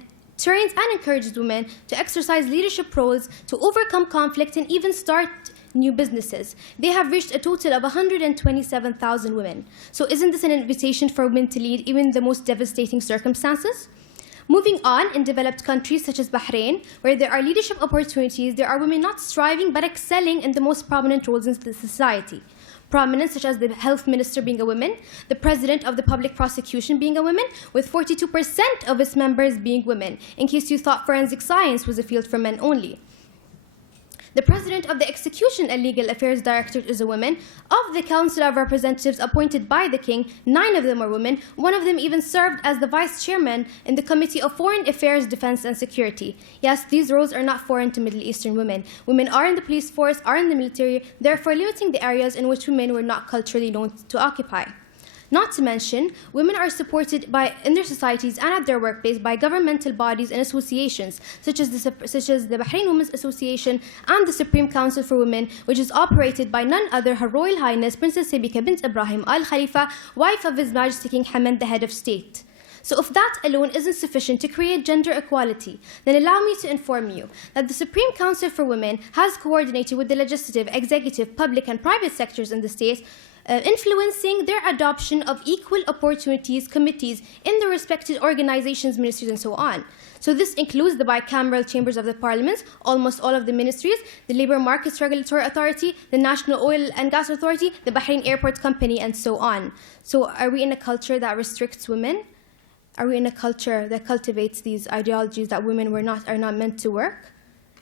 encourages women to exercise leadership roles, to overcome conflict, and even start new businesses. They have reached a total of 127,000 women. So isn't this an invitation for women to lead even the most devastating circumstances? Moving on, in developed countries such as Bahrain, where there are leadership opportunities, there are women not striving but excelling in the most prominent roles in the society. Prominent, such as the health minister being a woman, the president of the public prosecution being a woman, with 42% of its members being women, in case you thought forensic science was a field for men only. The president of the Execution and Legal Affairs Directorate is a woman. Of the Council of Representatives appointed by the king, 9 of them are women. One of them even served as the vice chairman in the Committee of Foreign Affairs, Defense and Security. Yes, these roles are not foreign to Middle Eastern women. Women are in the police force, are in the military, therefore limiting the areas in which women were not culturally known to occupy. Not to mention, women are supported in their societies and at their workplace by governmental bodies and associations, such as the Bahrain Women's Association and the Supreme Council for Women, which is operated by none other Her Royal Highness Princess Sebika bint Ibrahim Al Khalifa, wife of His Majesty King Hamad, the head of state. So if that alone isn't sufficient to create gender equality, then allow me to inform you that the Supreme Council for Women has coordinated with the legislative, executive, public and private sectors in the state, influencing their adoption of equal opportunities committees in the respected organizations, ministries, and so on. So this includes the bicameral chambers of the parliaments, almost all of the ministries, the Labor Markets Regulatory Authority, the National Oil and Gas Authority, the Bahrain Airport Company, and so on. So are we in a culture that restricts women? Are we in a culture that cultivates these ideologies that women are not meant to work?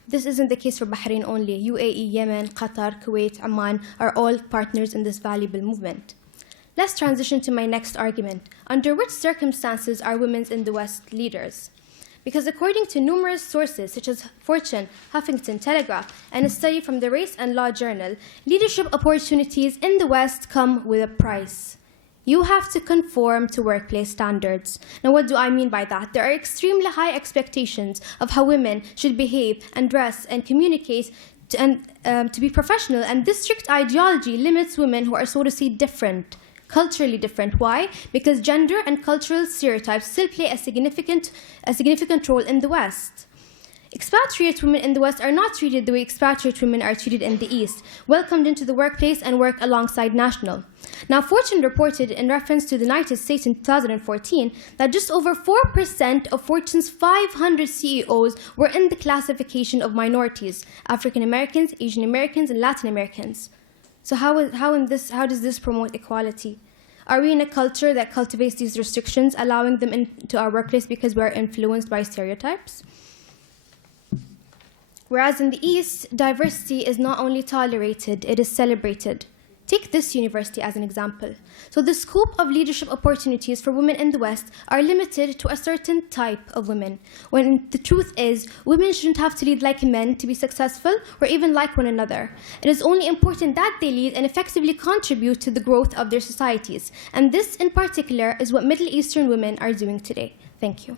This isn't the case for Bahrain only. UAE, Yemen, Qatar, Kuwait, Oman are all partners in this valuable movement. Let's transition to my next argument. Under which circumstances are women in the West leaders? Because according to numerous sources such as Fortune, Huffington, Telegraph, and a study from the Race and Law Journal, leadership opportunities in the West come with a price. You have to conform to workplace standards. Now, what do I mean by that? There are extremely high expectations of how women should behave and dress and communicate to be professional, and this strict ideology limits women who are, so to say, different, culturally different. Why? Because gender and cultural stereotypes still play a significant role in the West. Expatriate women in the West are not treated the way expatriate women are treated in the East, welcomed into the workplace and work alongside national. Now, Fortune reported in reference to the United States in 2014 that just over 4% of Fortune's 500 CEOs were in the classification of minorities, African Americans, Asian Americans, and Latin Americans. So how does this promote equality? Are we in a culture that cultivates these restrictions, allowing them into our workplace because we are influenced by stereotypes? Whereas in the East, diversity is not only tolerated, it is celebrated. Take this university as an example. So the scope of leadership opportunities for women in the West are limited to a certain type of women, when the truth is women shouldn't have to lead like men to be successful or even like one another. It is only important that they lead and effectively contribute to the growth of their societies. And this in particular is what Middle Eastern women are doing today. Thank you.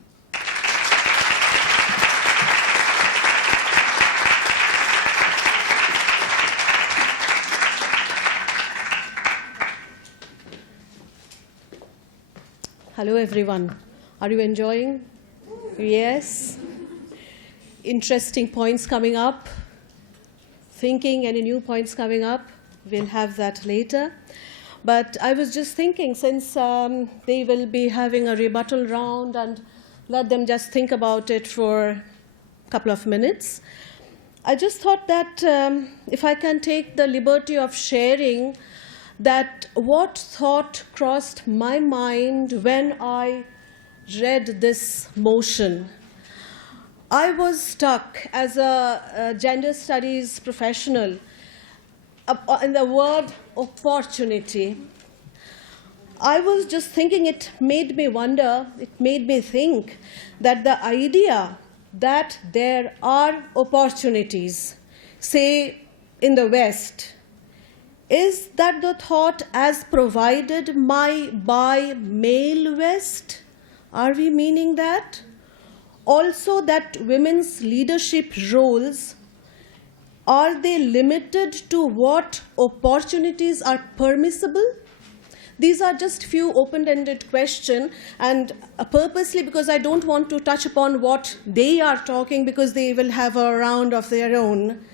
Hello, everyone. Are you enjoying? Yes. Interesting points coming up. Thinking any new points coming up. We'll have that later. But I was just thinking, since they will be having a rebuttal round, and let them just think about it for a couple of minutes. I just thought that if I can take the liberty of sharing that what thought crossed my mind when I read this motion. I was stuck as a gender studies professional in the word opportunity. I was just thinking, it made me wonder, it made me think that the idea that there are opportunities, say in the West, is that the thought as provided by male West? Are we meaning that? Also that women's leadership roles, are they limited to what opportunities are permissible? These are just few open-ended questions, and purposely because I don't want to touch upon what they are talking, because they will have a round of their own.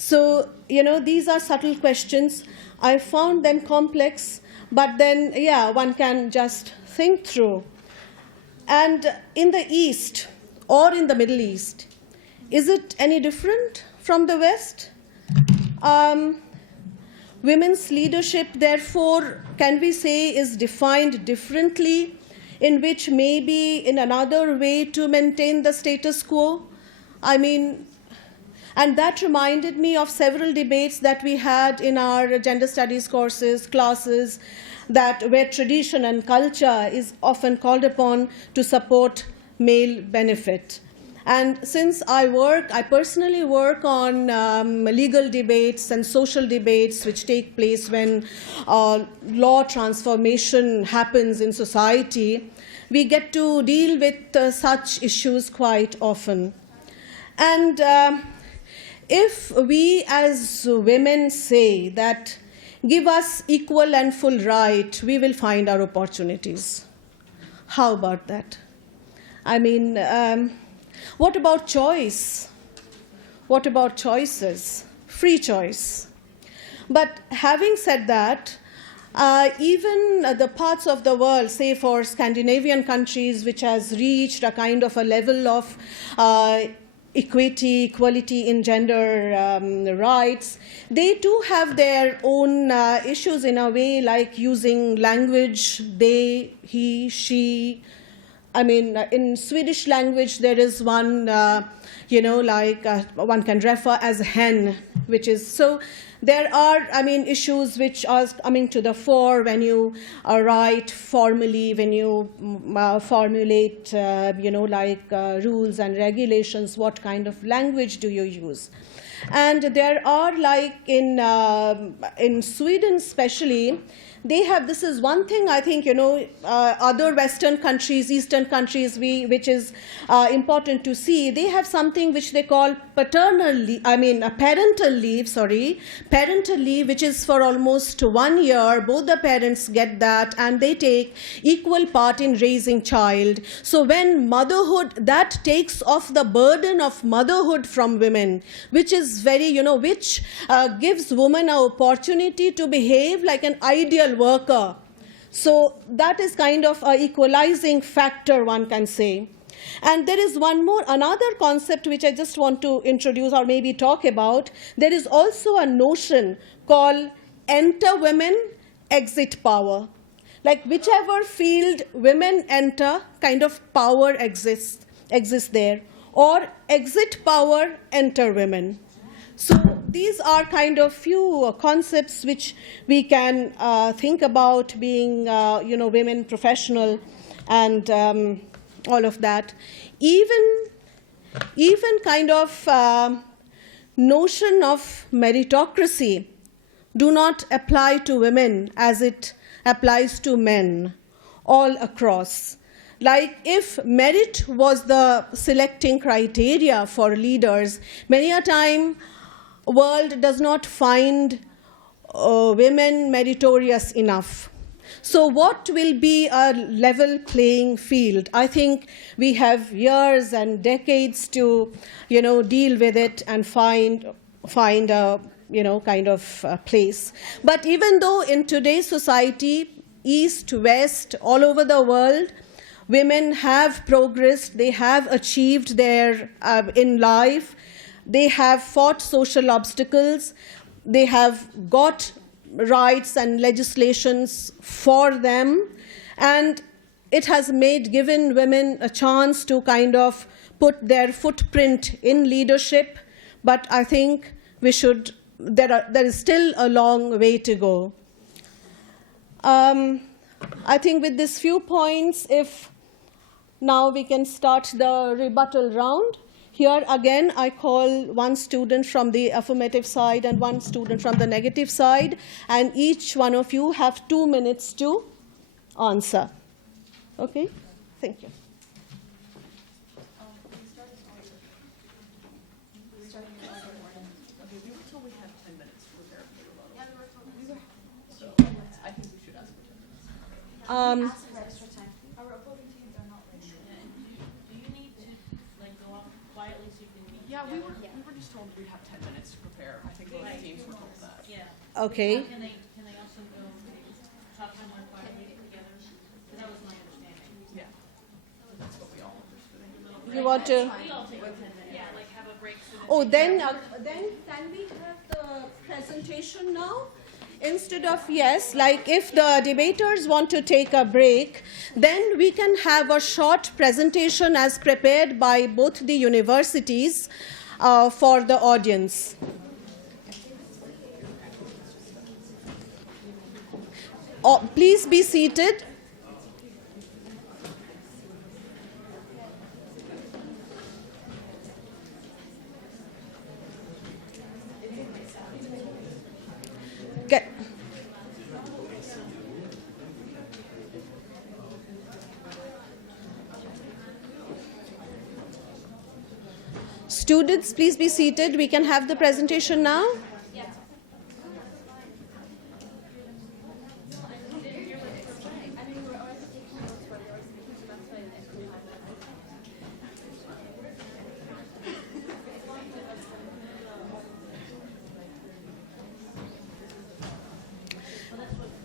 So, these are subtle questions. I found them complex, but then, one can just think through. And in the East or in the Middle East, is it any different from the West? Women's leadership, therefore, can we say is defined differently, in which maybe in another way to maintain the status quo? And that reminded me of several debates that we had in our gender studies courses, classes, where tradition and culture is often called upon to support male benefit. And since I personally work on legal debates and social debates which take place when law transformation happens in society, we get to deal with such issues quite often. And if we as women say that give us equal and full right, we will find our opportunities. How about that? What about choice? What about choices? Free choice. But having said that, even the parts of the world, say for Scandinavian countries, which has reached a kind of a level of equality in gender rights, they too have their own issues in a way, like using language, they, he, she. In Swedish language, there is one, one can refer as hen, which is, so there are, issues which are coming to the fore when you write formally, when you formulate, rules and regulations, what kind of language do you use? And there are, in Sweden especially, they have, this is one thing I think, other Western countries, Eastern countries, which is important to see, they have something which they call parental leave, which is for almost 1 year. Both the parents get that, and they take equal part in raising child. So when motherhood, that takes off the burden of motherhood from women, which is very, which gives women an opportunity to behave like an ideal worker. So that is kind of an equalizing factor, one can say. And there is another concept which I just want to introduce or maybe talk about. There is also a notion called enter women, exit power. Like whichever field women enter, kind of power exists there. Or exit power, enter women. So these are kind of few concepts which we can think about being, women professional and all of that. Even kind of notion of meritocracy do not apply to women as it applies to men all across. Like if merit was the selecting criteria for leaders, many a time world does not find women meritorious enough. So what will be a level playing field? I think we have years and decades to, deal with it and find a, kind of place. But even though in today's society, East, West, all over the world, women have progressed, they have achieved their in life, they have fought social obstacles, they have got rights and legislations for them, and it has given women a chance to kind of put their footprint in leadership. But I think there is still a long way to go. I think with these few points, if now we can start the rebuttal round. Here again, I call one student from the affirmative side and one student from the negative side, and each one of you have 2 minutes to answer. Okay? Thank you. Yeah, we were just told we'd have 10 minutes to prepare. I think both teams were told that. Yeah. Okay. Can they also go talk somewhere quietly together? Because that was my understanding. Yeah. That's what we all understood. You want to? We all take 10 minutes. Yeah, like have a break. Oh, then can we have the presentation now? Instead of, yes, like if the debaters want to take a break, then we can have a short presentation as prepared by both the universities for the audience. Please be seated. Students, please be seated. We can have the presentation now.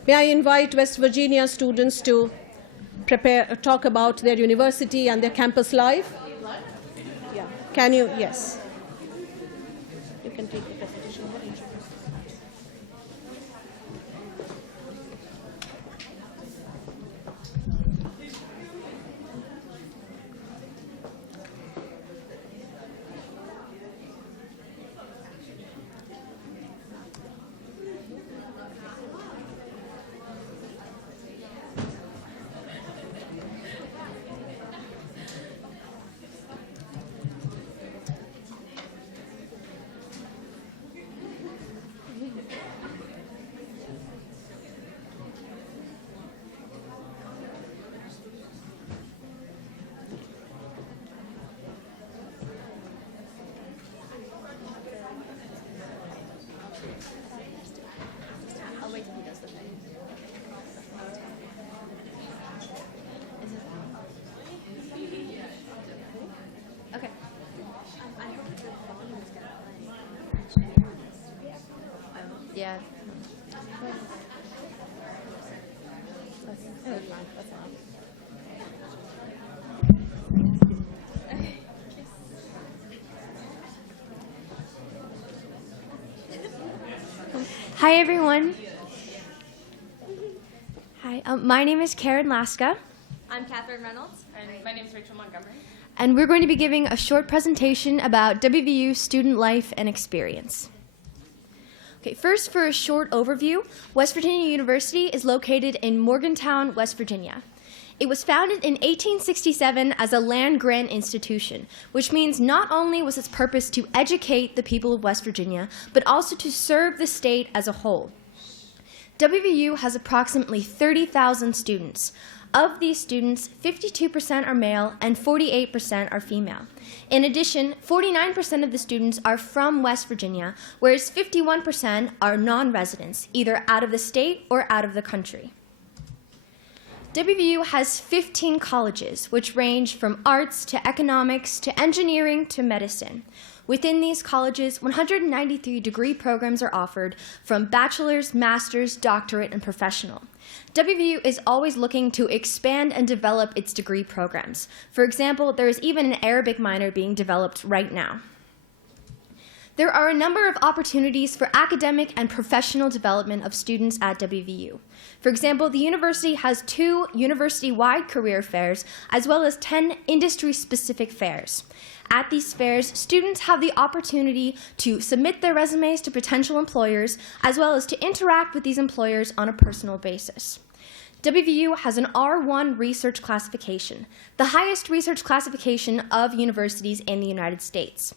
May I invite West Virginia students to talk about their university and their campus life? Yeah. Can you? Yes. You can take the presentation. Yeah. Hi, everyone. Hi, my name is Karen Laska. I'm Catherine Reynolds. And my name is Rachel Montgomery. And we're going to be giving a short presentation about WVU student life and experience. Okay, first, for a short overview, West Virginia University is located in Morgantown, West Virginia. It was founded in 1867 as a land-grant institution, which means not only was its purpose to educate the people of West Virginia, but also to serve the state as a whole. WVU has approximately 30,000 students. Of these students, 52% are male and 48% are female. In addition, 49% of the students are from West Virginia, whereas 51% are non-residents, either out of the state or out of the country. WVU has 15 colleges, which range from arts to economics to engineering to medicine. Within these colleges, 193 degree programs are offered, from bachelor's, master's, doctorate, and professional. WVU is always looking to expand and develop its degree programs. For example, there is even an Arabic minor being developed right now. There are a number of opportunities for academic and professional development of students at WVU. For example, the university has 2 university-wide career fairs, as well as 10 industry-specific fairs. At these fairs, students have the opportunity to submit their resumes to potential employers, as well as to interact with these employers on a personal basis. WVU has an R1 research classification, the highest research classification of universities in the United States.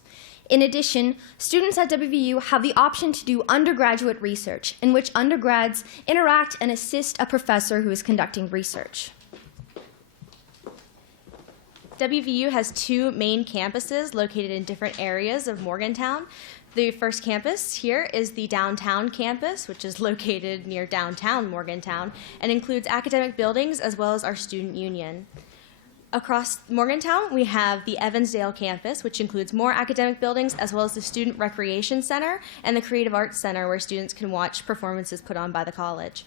In addition, students at WVU have the option to do undergraduate research, in which undergrads interact and assist a professor who is conducting research. WVU has 2 main campuses located in different areas of Morgantown. The first campus here is the downtown campus, which is located near downtown Morgantown, and includes academic buildings as well as our student union. Across Morgantown, we have the Evansdale campus, which includes more academic buildings, as well as the Student Recreation Center and the Creative Arts Center, where students can watch performances put on by the college.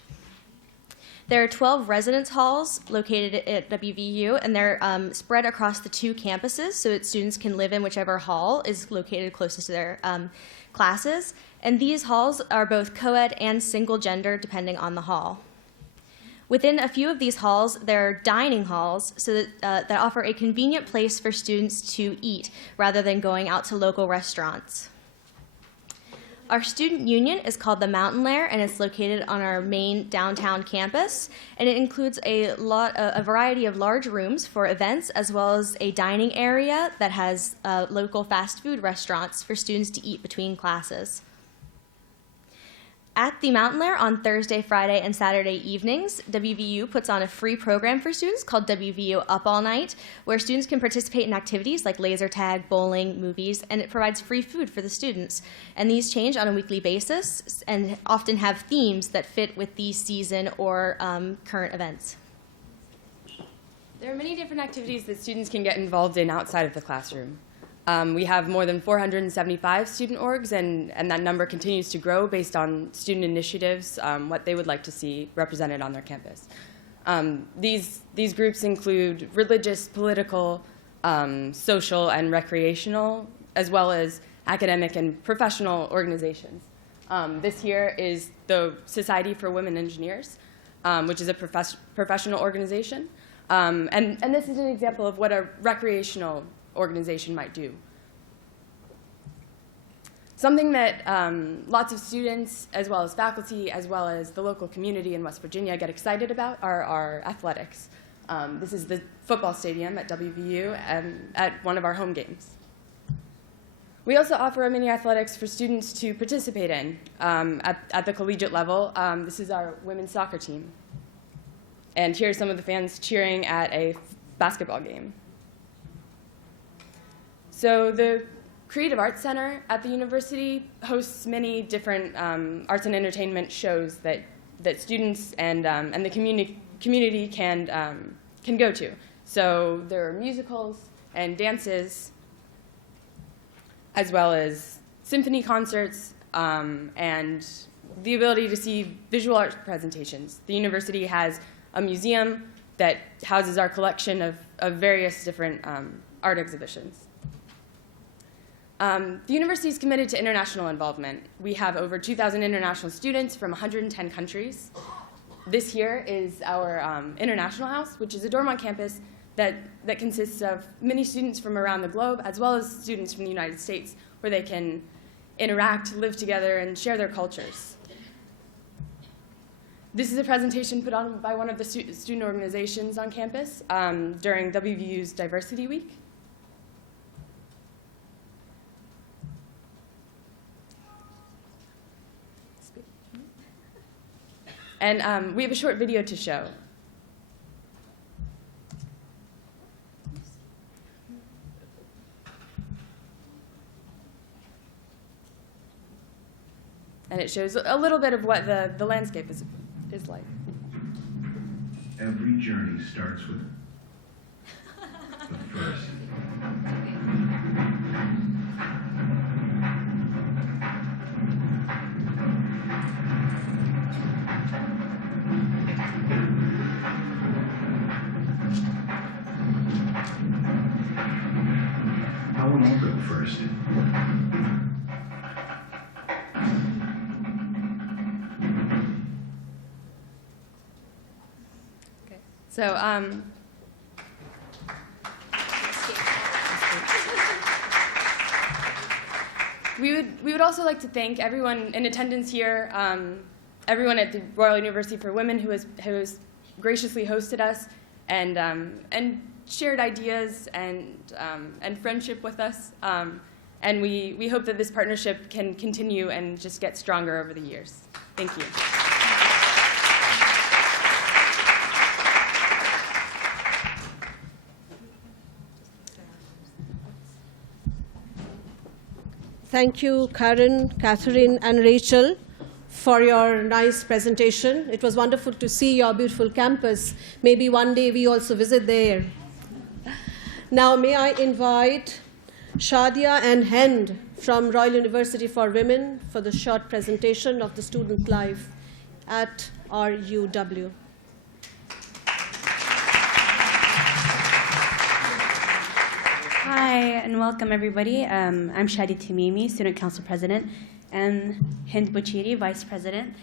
There are 12 residence halls located at WVU, and they're spread across the 2 campuses so that students can live in whichever hall is located closest to their classes. And these halls are both co-ed and single gender, depending on the hall. Within a few of these halls, there are dining halls that offer a convenient place for students to eat rather than going out to local restaurants. Our student union is called the Mountain Lair, and it's located on our main downtown campus, and it includes a variety of large rooms for events, as well as a dining area that has local fast food restaurants for students to eat between classes. At the Mountain Lair on Thursday, Friday, and Saturday evenings, WVU puts on a free program for students called WVU Up All Night, where students can participate in activities like laser tag, bowling, movies, and it provides free food for the students. And these change on a weekly basis and often have themes that fit with the season or current events. There are many different activities that students can get involved in outside of the classroom. We have more than 475 student orgs, and that number continues to grow based on student initiatives, what they would like to see represented on their campus. These groups include religious, political, social, and recreational, as well as academic and professional organizations. This here is the Society for Women Engineers, which is a professional organization. And this is an example of what a recreational organization might do. Something that lots of students, as well as faculty, as well as the local community in West Virginia get excited about are our athletics. This is the football stadium at WVU at one of our home games. We also offer a mini athletics for students to participate in at the collegiate level. This is our women's soccer team. And here are some of the fans cheering at a basketball game. So the Creative Arts Center at the university hosts many different arts and entertainment shows that students and the community can go to. So there are musicals and dances, as well as symphony concerts and the ability to see visual art presentations. The university has a museum that houses our collection of various different art exhibitions. The university is committed to international involvement. We have over 2,000 international students from 110 countries. This here is our International House, which is a dorm on campus that consists of many students from around the globe, as well as students from the United States, where they can interact, live together, and share their cultures. This is a presentation put on by one of the student organizations on campus during WVU's Diversity Week. And we have a short video to show. And it shows a little bit of what the landscape is like. Every journey starts with the first. I want to go first. So, we would also like to thank everyone in attendance here, everyone at the Royal University for Women who has graciously hosted us and shared ideas and friendship with us. And we hope that this partnership can continue and just get stronger over the years. Thank you. Thank you, Karen, Catherine, and Rachel, for your nice presentation. It was wonderful to see your beautiful campus. Maybe one day we also visit there. Now, may I invite Shadia and Hind from Royal University for Women for the short presentation of the student life at RUW. Hi, and welcome everybody. I'm Shadi Tamimi, Student Council President, and Hind Buchiri, Vice President.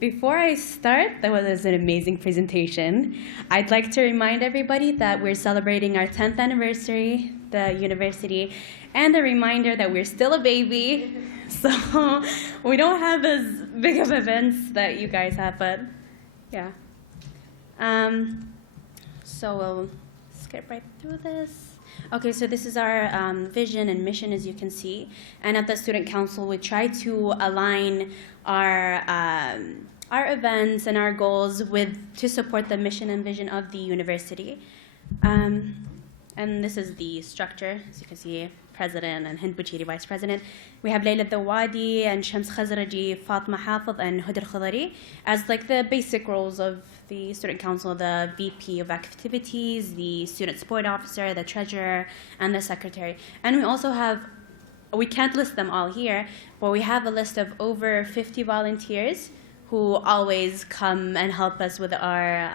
Before I start, that was an amazing presentation. I'd like to remind everybody that we're celebrating our 10th anniversary, the university, and a reminder that we're still a baby, so we don't have as big of events that you guys have, but yeah. So we'll skip right through this. Okay, so this is our vision and mission, as you can see. And at the Student Council, we try to align our events and our goals to support the mission and vision of the university. And this is the structure, as you can see, President and Hind Buchiri, Vice President. We have Layla Dawadi and Shams Khazraji, Fatma Hafiz, and Huda Khadari as like the basic roles of the Student Council, the VP of Activities, the Student Support Officer, the Treasurer, and the Secretary. And we also have, we can't list them all here, but we have a list of over 50 volunteers who always come and help us with our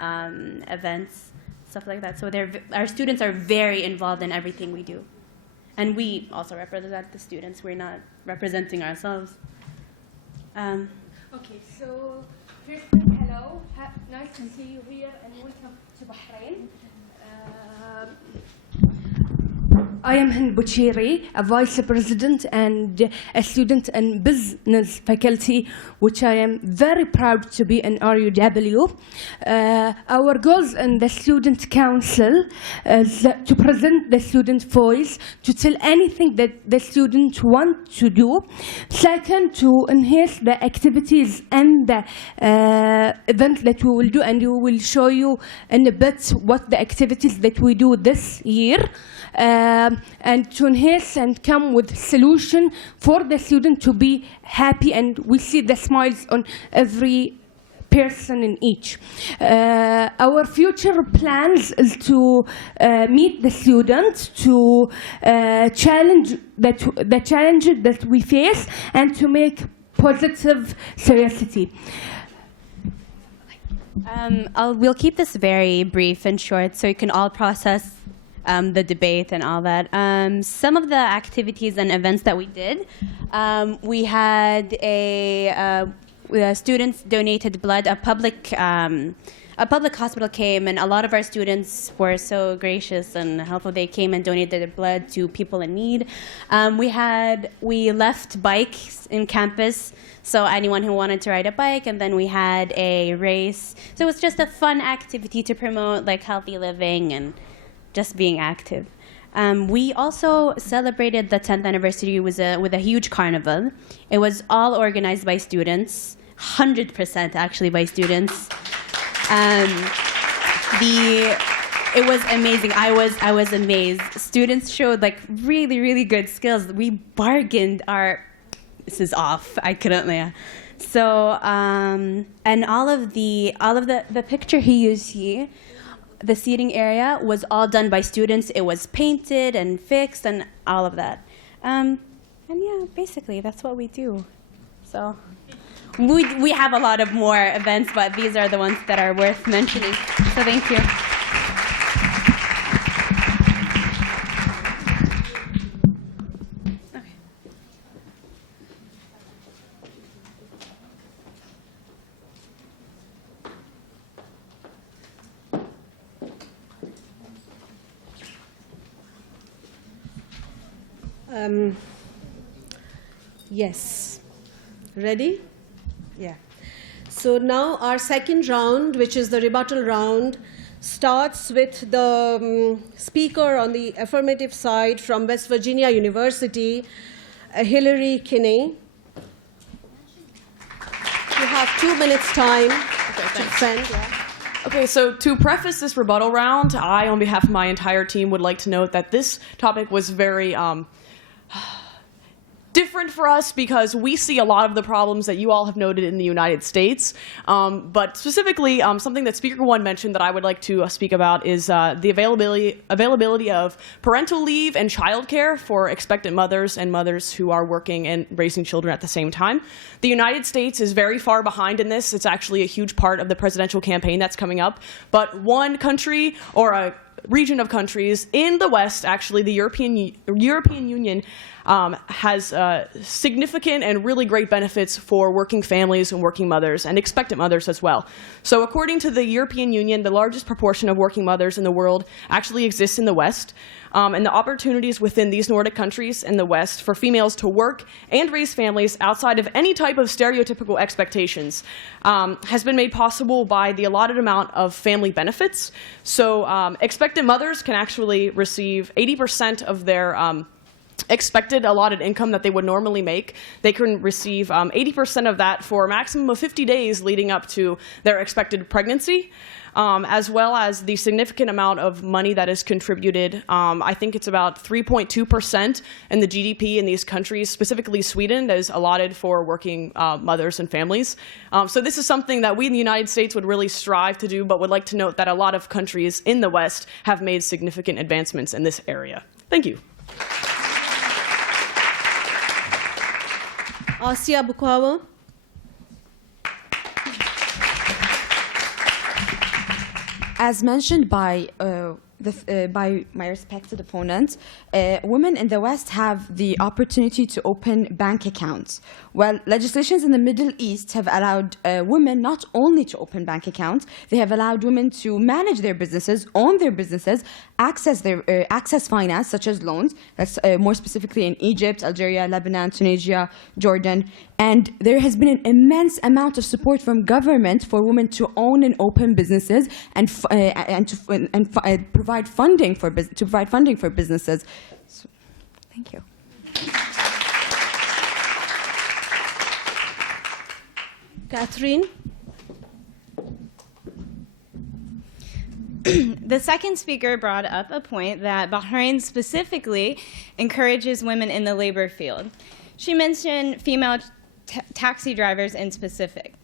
events, stuff like that. So our students are very involved in everything we do. And we also represent the students. We're not representing ourselves. Okay, so first thing, hello. Nice to see you here and welcome to Bahrain. I am Hind Buchiri, a Vice President and a student in Business Faculty, which I am very proud to be in RUW. Our goals in the Student Council is to present the student voice, to tell anything that the students want to do. Second, to enhance the activities and the events that we will do, and we will show you in a bit what the activities that we do this year. And to enhance and come with solution for the student to be happy, and we see the smiles on every person in each. Our future plans is to meet the students, to challenge the challenges that we face, and to make positive seriously. We'll keep this very brief and short so you can all process the debate and all that. Some of the activities and events that we did, we had students donated blood, a public a public hospital came, and a lot of our students were so gracious and helpful. They came and donated their blood to people in need. We left bikes in campus, so anyone who wanted to ride a bike, and then we had a race. So it was just a fun activity to promote like healthy living and just being active. We also celebrated the 10th anniversary with a huge carnival. It was all organized by students, 100% actually by students. It was amazing. I was amazed. Students showed like really, really good skills. We bargained our. This is off. I couldn't. Yeah. So and all of the picture he used here, the seating area was all done by students. It was painted and fixed and all of that. And yeah, basically that's what we do. So. We have a lot of more events, but these are the ones that are worth mentioning. So thank you. Yes. Ready? Yeah. So now our second round, which is the rebuttal round, starts with the speaker on the affirmative side from West Virginia University, Hillary Kinney. You have 2 minutes time to defend. Yeah. Okay, so to preface this rebuttal round, I, on behalf of my entire team, would like to note that this topic was very different for us because we see a lot of the problems that you all have noted in the United States. But specifically, something that Speaker 1 mentioned that I would like to speak about is the availability of parental leave and childcare for expectant mothers and mothers who are working and raising children at the same time. The United States is very far behind in this. It's actually a huge part of the presidential campaign that's coming up. But one country or a region of countries in the West, actually the European Union, has significant and really great benefits for working families and working mothers and expectant mothers as well. So according to the European Union, the largest proportion of working mothers in the world actually exists in the West. And the opportunities within these Nordic countries in the West for females to work and raise families outside of any type of stereotypical expectations has been made possible by the allotted amount of family benefits. So expectant mothers can actually receive 80% of their expected allotted income that they would normally make. They can receive 80% of that for a maximum of 50 days leading up to their expected pregnancy, as well as the significant amount of money that is contributed. I think it's about 3.2% in the GDP in these countries, specifically Sweden, that is allotted for working mothers and families. So this is something that we in the United States would really strive to do, but would like to note that a lot of countries in the West have made significant advancements in this area. Thank you. Asia Bukawa. As mentioned by my respected opponent, women in the West have the opportunity to open bank accounts. Well, legislations in the Middle East have allowed women not only to open bank accounts, they have allowed women to manage their businesses, own their businesses, access finance, such as loans. That's more specifically in Egypt, Algeria, Lebanon, Tunisia, Jordan. And there has been an immense amount of support from government for women to own and open businesses and provide funding for businesses. So, thank you. Catherine. The second speaker brought up a point that Bahrain specifically encourages women in the labor field. She mentioned female taxi drivers in specific.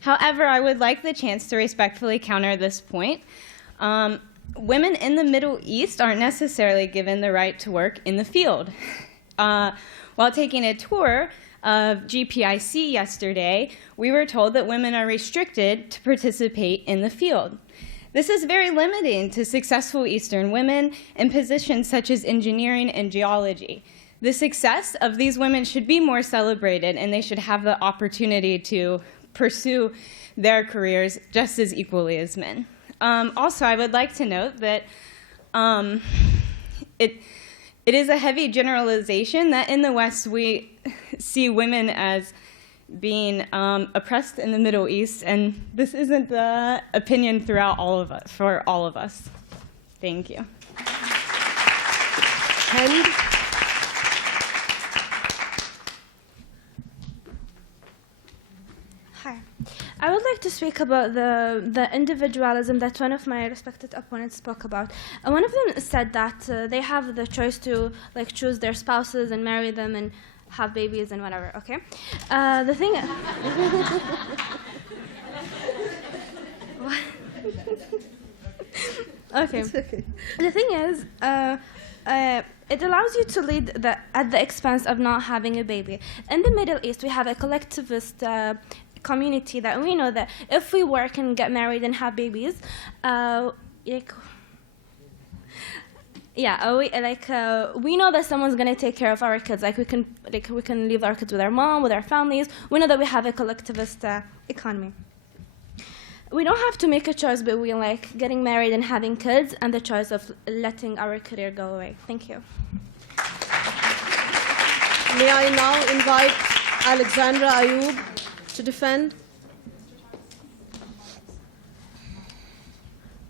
However, I would like the chance to respectfully counter this point. Women in the Middle East aren't necessarily given the right to work in the field. While taking a tour of GPIC yesterday, we were told that women are restricted to participate in the field. This is very limiting to successful Eastern women in positions such as engineering and geology. The success of these women should be more celebrated, and they should have the opportunity to pursue their careers just as equally as men. Also, I would like to note that it is a heavy generalization that in the West we see women as being oppressed in the Middle East, and this isn't the opinion throughout for all of us. Thank you. Hi. I would like to speak about the individualism that one of my respected opponents spoke about. One of them said that they have the choice to choose their spouses and marry them and have babies and whatever. Okay. The thing. Okay. The thing is, it allows you to lead at the expense of not having a baby. In the Middle East, we have a collectivist community that we know that if we work and get married and have babies, we know that someone's gonna take care of our kids. We can leave our kids with our mom, with our families. We know that we have a collectivist economy. We don't have to make a choice between getting married and having kids and the choice of letting our career go away. Thank you. May I now invite Alexandra Ayub to defend?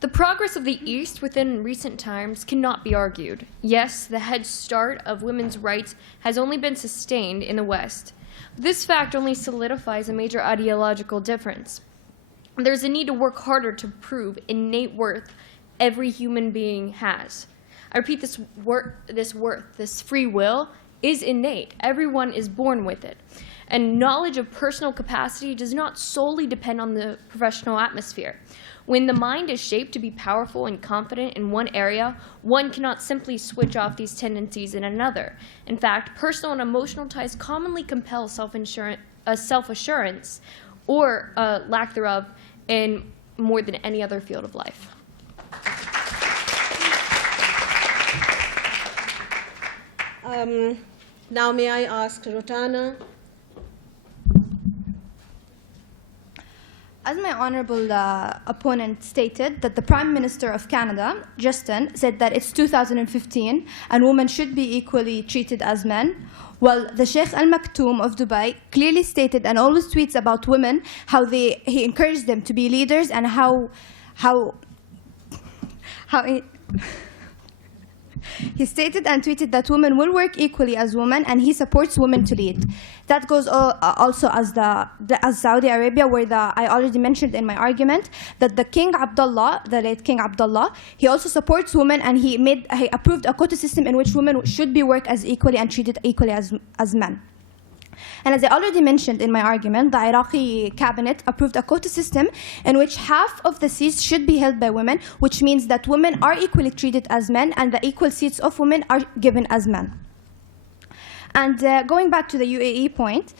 The progress of the East within recent times cannot be argued. Yes, the head start of women's rights has only been sustained in the West. This fact only solidifies a major ideological difference. There's a need to work harder to prove innate worth every human being has. I repeat, this worth, this free will, is innate. Everyone is born with it. And knowledge of personal capacity does not solely depend on the professional atmosphere. When the mind is shaped to be powerful and confident in one area, one cannot simply switch off these tendencies in another. In fact, personal and emotional ties commonly compel self-assurance or lack thereof in more than any other field of life. Now may I ask Rotana? As my honorable opponent stated, that the Prime Minister of Canada, Justin, said that it's 2015 and women should be equally treated as men. Well, the Sheikh Al Maktoum of Dubai clearly stated and always tweets about women how he encouraged them to be leaders and how he stated and tweeted that women will work equally as women, and he supports women to lead. That goes also as Saudi Arabia, where I already mentioned in my argument that the King Abdullah, the late King Abdullah, he also supports women, and he approved a quota system in which women should be worked as equally and treated equally as men. And as I already mentioned in my argument, the Iraqi cabinet approved a quota system in which half of the seats should be held by women, which means that women are equally treated as men and the equal seats of women are given as men. And going back to the UAE point,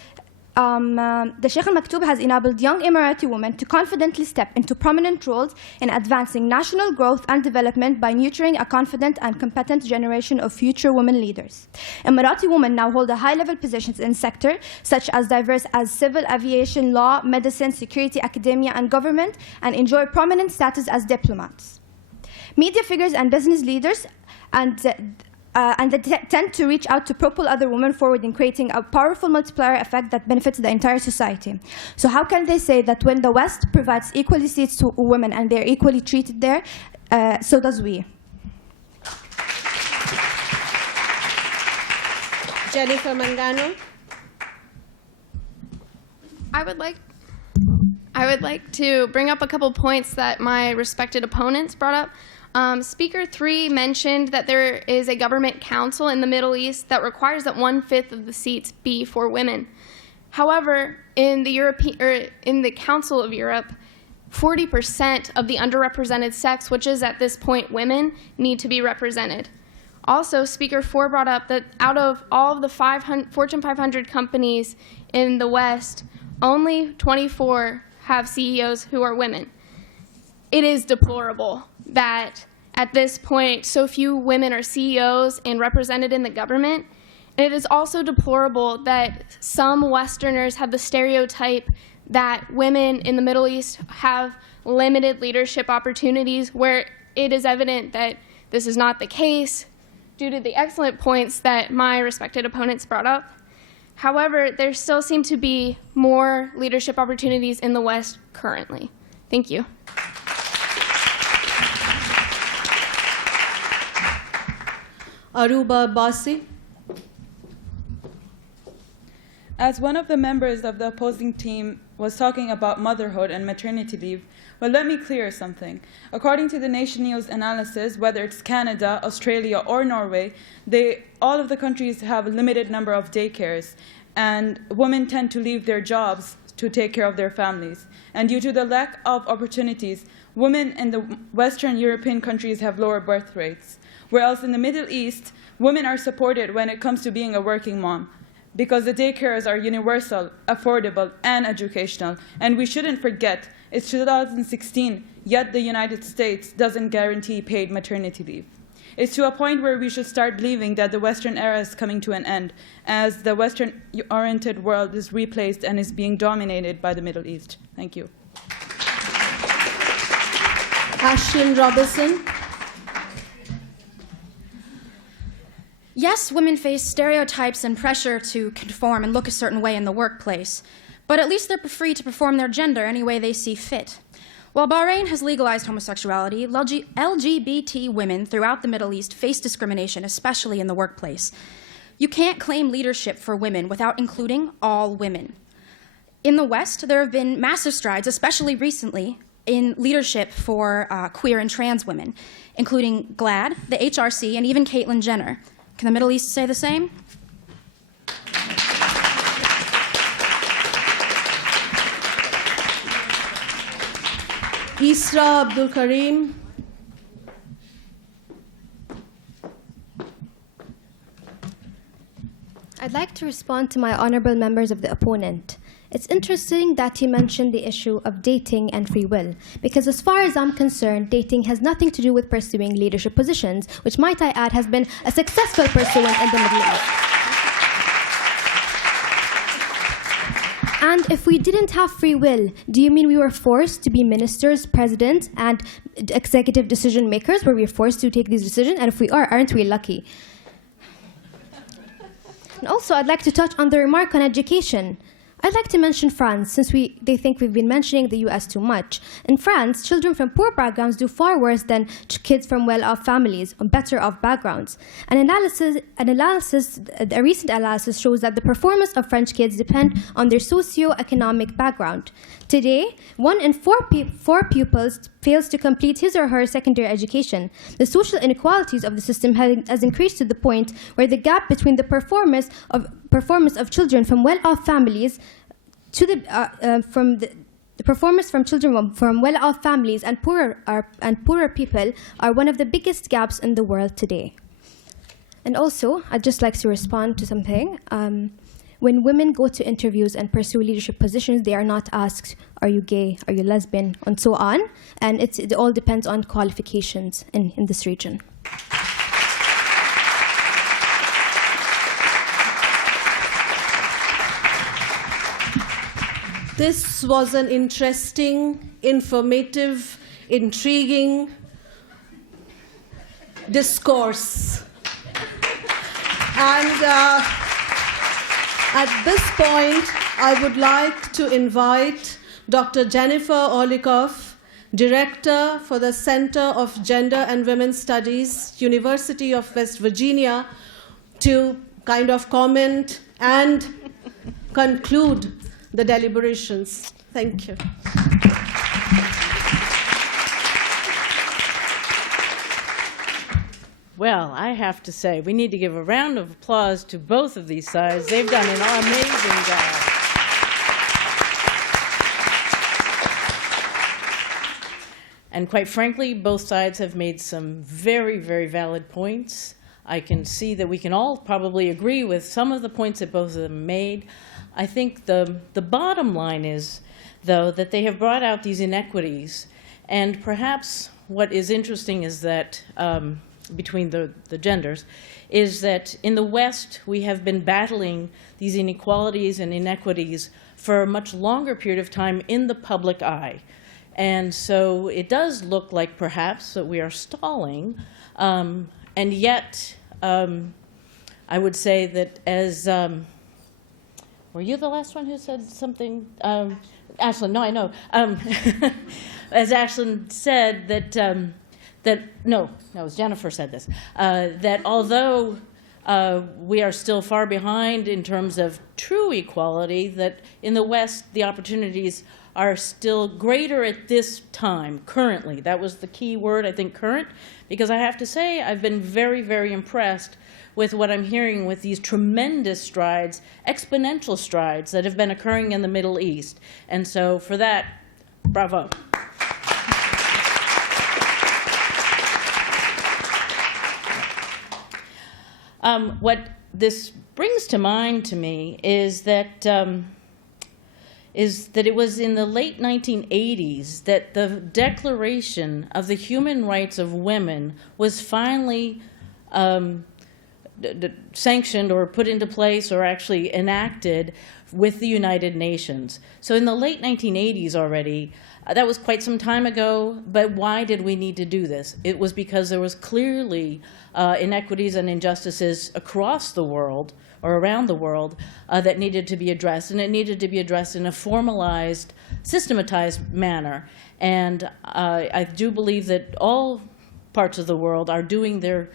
the Sheikh Al Maktoum has enabled young Emirati women to confidently step into prominent roles in advancing national growth and development by nurturing a confident and competent generation of future women leaders. Emirati women now hold high-level positions in sectors such as diverse as civil aviation, law, medicine, security, academia, and government, and enjoy prominent status as diplomats. Media figures and business leaders and they tend to reach out to propel other women forward in creating a powerful multiplier effect that benefits the entire society. So how can they say that when the West provides equal seats to women and they're equally treated there, so does we? Jennifer Mangano. I would like to bring up a couple points that my respected opponents brought up. Speaker 3 mentioned that there is a government council in the Middle East that requires that 1/5 of the seats be for women. However, in the Council of Europe, 40% of the underrepresented sex, which is at this point women, need to be represented. Also, Speaker 4 brought up that out of all of the Fortune 500 companies in the West, only 24 have CEOs who are women. It is deplorable that at this point so few women are CEOs and represented in the government. And it is also deplorable that some Westerners have the stereotype that women in the Middle East have limited leadership opportunities, where it is evident that this is not the case due to the excellent points that my respected opponents brought up. However, there still seem to be more leadership opportunities in the West currently. Thank you. Aruba Basi. As one of the members of the opposing team was talking about motherhood and maternity leave, well, let me clear something. According to the Nation News analysis, whether it's Canada, Australia, or Norway, all of the countries have a limited number of daycares, and women tend to leave their jobs to take care of their families. And due to the lack of opportunities, women in the Western European countries have lower birth rates, whereas in the Middle East, women are supported when it comes to being a working mom, because the daycares are universal, affordable, and educational. And we shouldn't forget, it's 2016, yet the United States doesn't guarantee paid maternity leave. It's to a point where we should start believing that the Western era is coming to an end, as the Western-oriented world is replaced and is being dominated by the Middle East. Thank you. Ashlyn Robinson. Yes, women face stereotypes and pressure to conform and look a certain way in the workplace, but at least they're free to perform their gender any way they see fit. While Bahrain has legalized homosexuality, LGBT women throughout the Middle East face discrimination, especially in the workplace. You can't claim leadership for women without including all women. In the West, there have been massive strides, especially recently, in leadership for queer and trans women, including GLAAD, the HRC, and even Caitlyn Jenner. Can the Middle East say the same? Isra Abdul Karim. I'd like to respond to my honorable members of the opponent. It's interesting that you mentioned the issue of dating and free will, because as far as I'm concerned, dating has nothing to do with pursuing leadership positions, which, might I add, has been a successful pursuant in the Middle East. And if we didn't have free will, do you mean we were forced to be ministers, presidents, and executive decision makers, where we are forced to take these decisions? And if we are, aren't we lucky? And also, I'd like to touch on the remark on education. I'd like to mention France, since they think we've been mentioning the US too much. In France, children from poor backgrounds do far worse than kids from well-off families or better-off backgrounds. A recent analysis shows that the performance of French kids depend on their socio-economic background. Today, 1 in 4 pupils fails to complete his or her secondary education. The social inequalities of the system has increased to the point where the gap between the performance of children from well-off families to the performance from children from well-off families and poorer people are one of the biggest gaps in the world today. And also, I'd just like to respond to something. When women go to interviews and pursue leadership positions, they are not asked, are you gay, are you lesbian, and so on. And it all depends on qualifications in this region. This was an interesting, informative, intriguing discourse. And at this point, I would like to invite Dr. Jennifer Orlikoff, Director for the Center of Gender and Women's Studies, University of West Virginia, to kind of comment and conclude the deliberations. Thank you. Well, I have to say, we need to give a round of applause to both of these sides. They've done an amazing job. And quite frankly, both sides have made some very, very valid points. I can see that we can all probably agree with some of the points that both of them made. I think the bottom line is, though, that they have brought out these inequities. And perhaps what is interesting is that, between the genders, is that in the West, we have been battling these inequalities and inequities for a much longer period of time in the public eye. And so it does look like perhaps that we are stalling, and yet I would say that as, were you the last one who said something? Ashlyn, no, I know. As Ashlyn said no, it was Jennifer said this, that although we are still far behind in terms of true equality, that in the West the opportunities are still greater at this time, currently. That was the key word, I think, current, because I have to say I've been very, very impressed with what I'm hearing with these tremendous strides, exponential strides that have been occurring in the Middle East. And so for that, bravo. What this brings to mind to me is that it was in the late 1980s that the Declaration of the Human Rights of Women was finally sanctioned or put into place or actually enacted with the United Nations. So in the late 1980s already, that was quite some time ago, but why did we need to do this? It was because there was clearly inequities and injustices across the world or around the world that needed to be addressed, and it needed to be addressed in a formalized, systematized manner. And I do believe that all parts of the world are doing their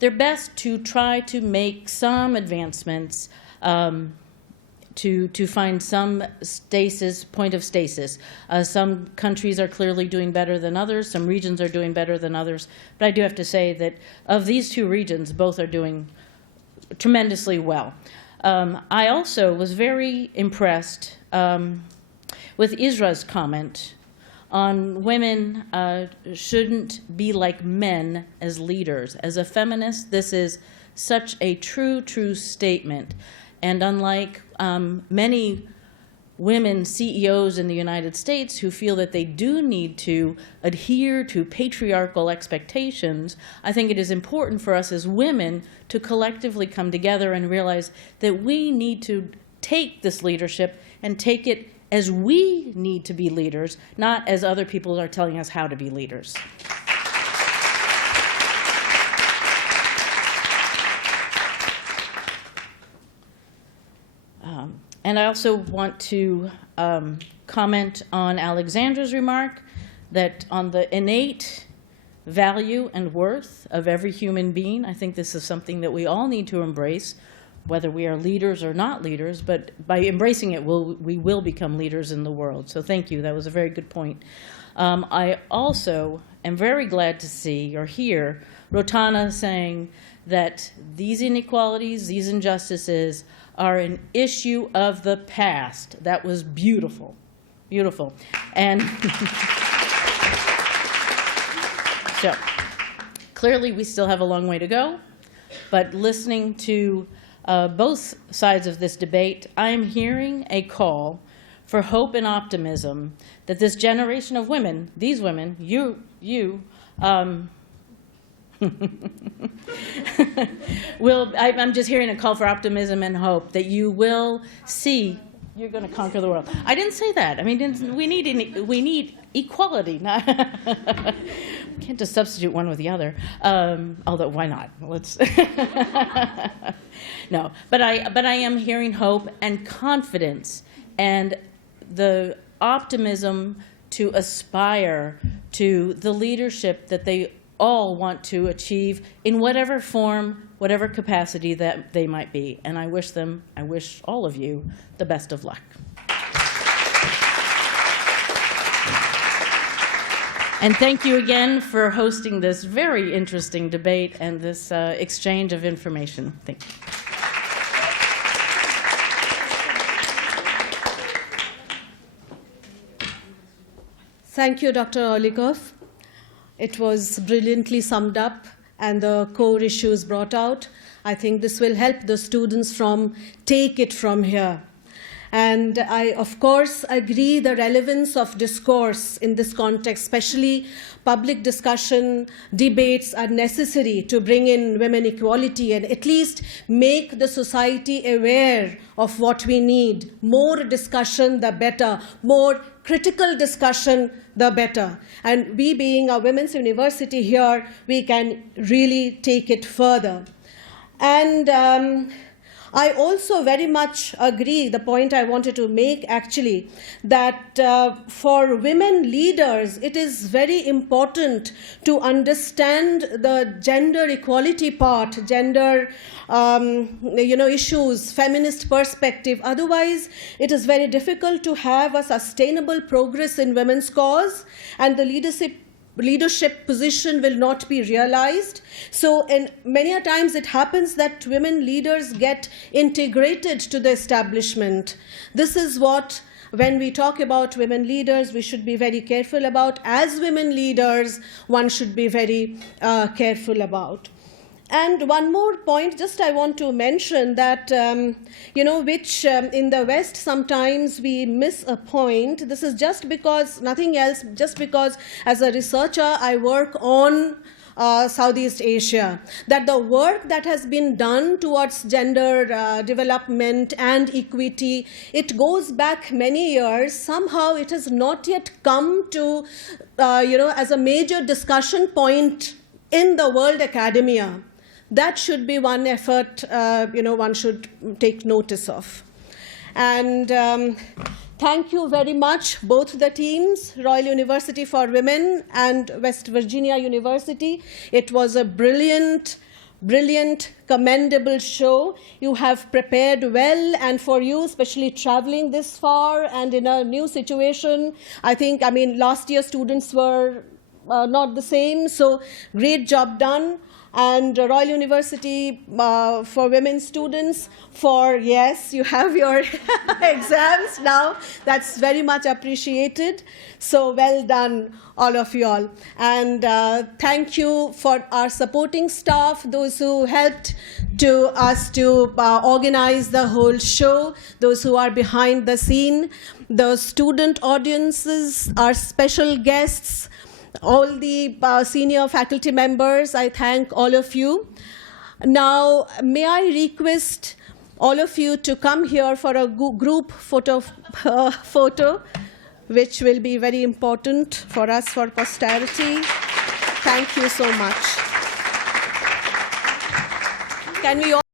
best to try to make some advancements to find some stasis, point of stasis. Some countries are clearly doing better than others. Some regions are doing better than others. But I do have to say that of these two regions, both are doing tremendously well. I also was very impressed with Isra's comment on women shouldn't be like men as leaders. As a feminist, this is such a true statement. And unlike many women CEOs in the United States who feel that they do need to adhere to patriarchal expectations, I think it is important for us as women to collectively come together and realize that we need to take this leadership and take it as we need to be leaders, not as other people are telling us how to be leaders. And I also want to comment on Alexandra's remark that on the innate value and worth of every human being. I think this is something that we all need to embrace, whether we are leaders or not leaders, but by embracing it, we will become leaders in the world. So thank you, that was a very good point. I also am very glad to see or hear Rotana saying that these inequalities, these injustices are an issue of the past. That was beautiful, beautiful. And so clearly we still have a long way to go, but listening to both sides of this debate, I'm hearing a call for hope and optimism that this generation of women, these women, you, I'm just hearing a call for optimism and hope that you will see you're going to conquer the world. I didn't say that. I mean, we need equality. Not can't just substitute one with the other. Although, why not? Let's. No, but I am hearing hope and confidence and the optimism to aspire to the leadership that they all want to achieve in whatever form, whatever capacity that they might be. And I wish all of you the best of luck. And thank you again for hosting this very interesting debate and this exchange of information. Thank you. Thank you, Dr. Orlikov. It was brilliantly summed up and the core issues brought out. I think this will help the students take it from here. And I, of course, agree the relevance of discourse in this context, especially public discussion, debates are necessary to bring in women equality and at least make the society aware of what we need. More discussion, the better. More critical discussion, the better. And we being a women's university here, we can really take it further. And I also very much agree, the point I wanted to make actually, that for women leaders, it is very important to understand the gender equality part, gender issues, feminist perspective. Otherwise, it is very difficult to have a sustainable progress in women's cause, and the leadership position will not be realized. So many a times it happens that women leaders get integrated to the establishment. This is what, when we talk about women leaders, we should be very careful about. As women leaders, one should be very careful about. And one more point, just I want to mention that, which in the West sometimes we miss a point. This is just because, nothing else, just because as a researcher I work on Southeast Asia, that the work that has been done towards gender development and equity, it goes back many years. Somehow it has not yet come to, as a major discussion point in the world academia. That should be one effort, one should take notice of. And thank you very much, both the teams, Royal University for Women and West Virginia University. It was a brilliant, commendable show. You have prepared well, and for you, especially traveling this far and in a new situation, last year students were not the same, so great job done. And Royal University for women students, yes, you have your exams now. That's very much appreciated. So well done, all of you all. And thank you for our supporting staff, those who helped us to organize the whole show, those who are behind the scene, the student audiences, our special guests, all the senior faculty members. I thank all of you. Now, may I request all of you to come here for a group photo, which will be very important for us for posterity. Thank you so much. Can we all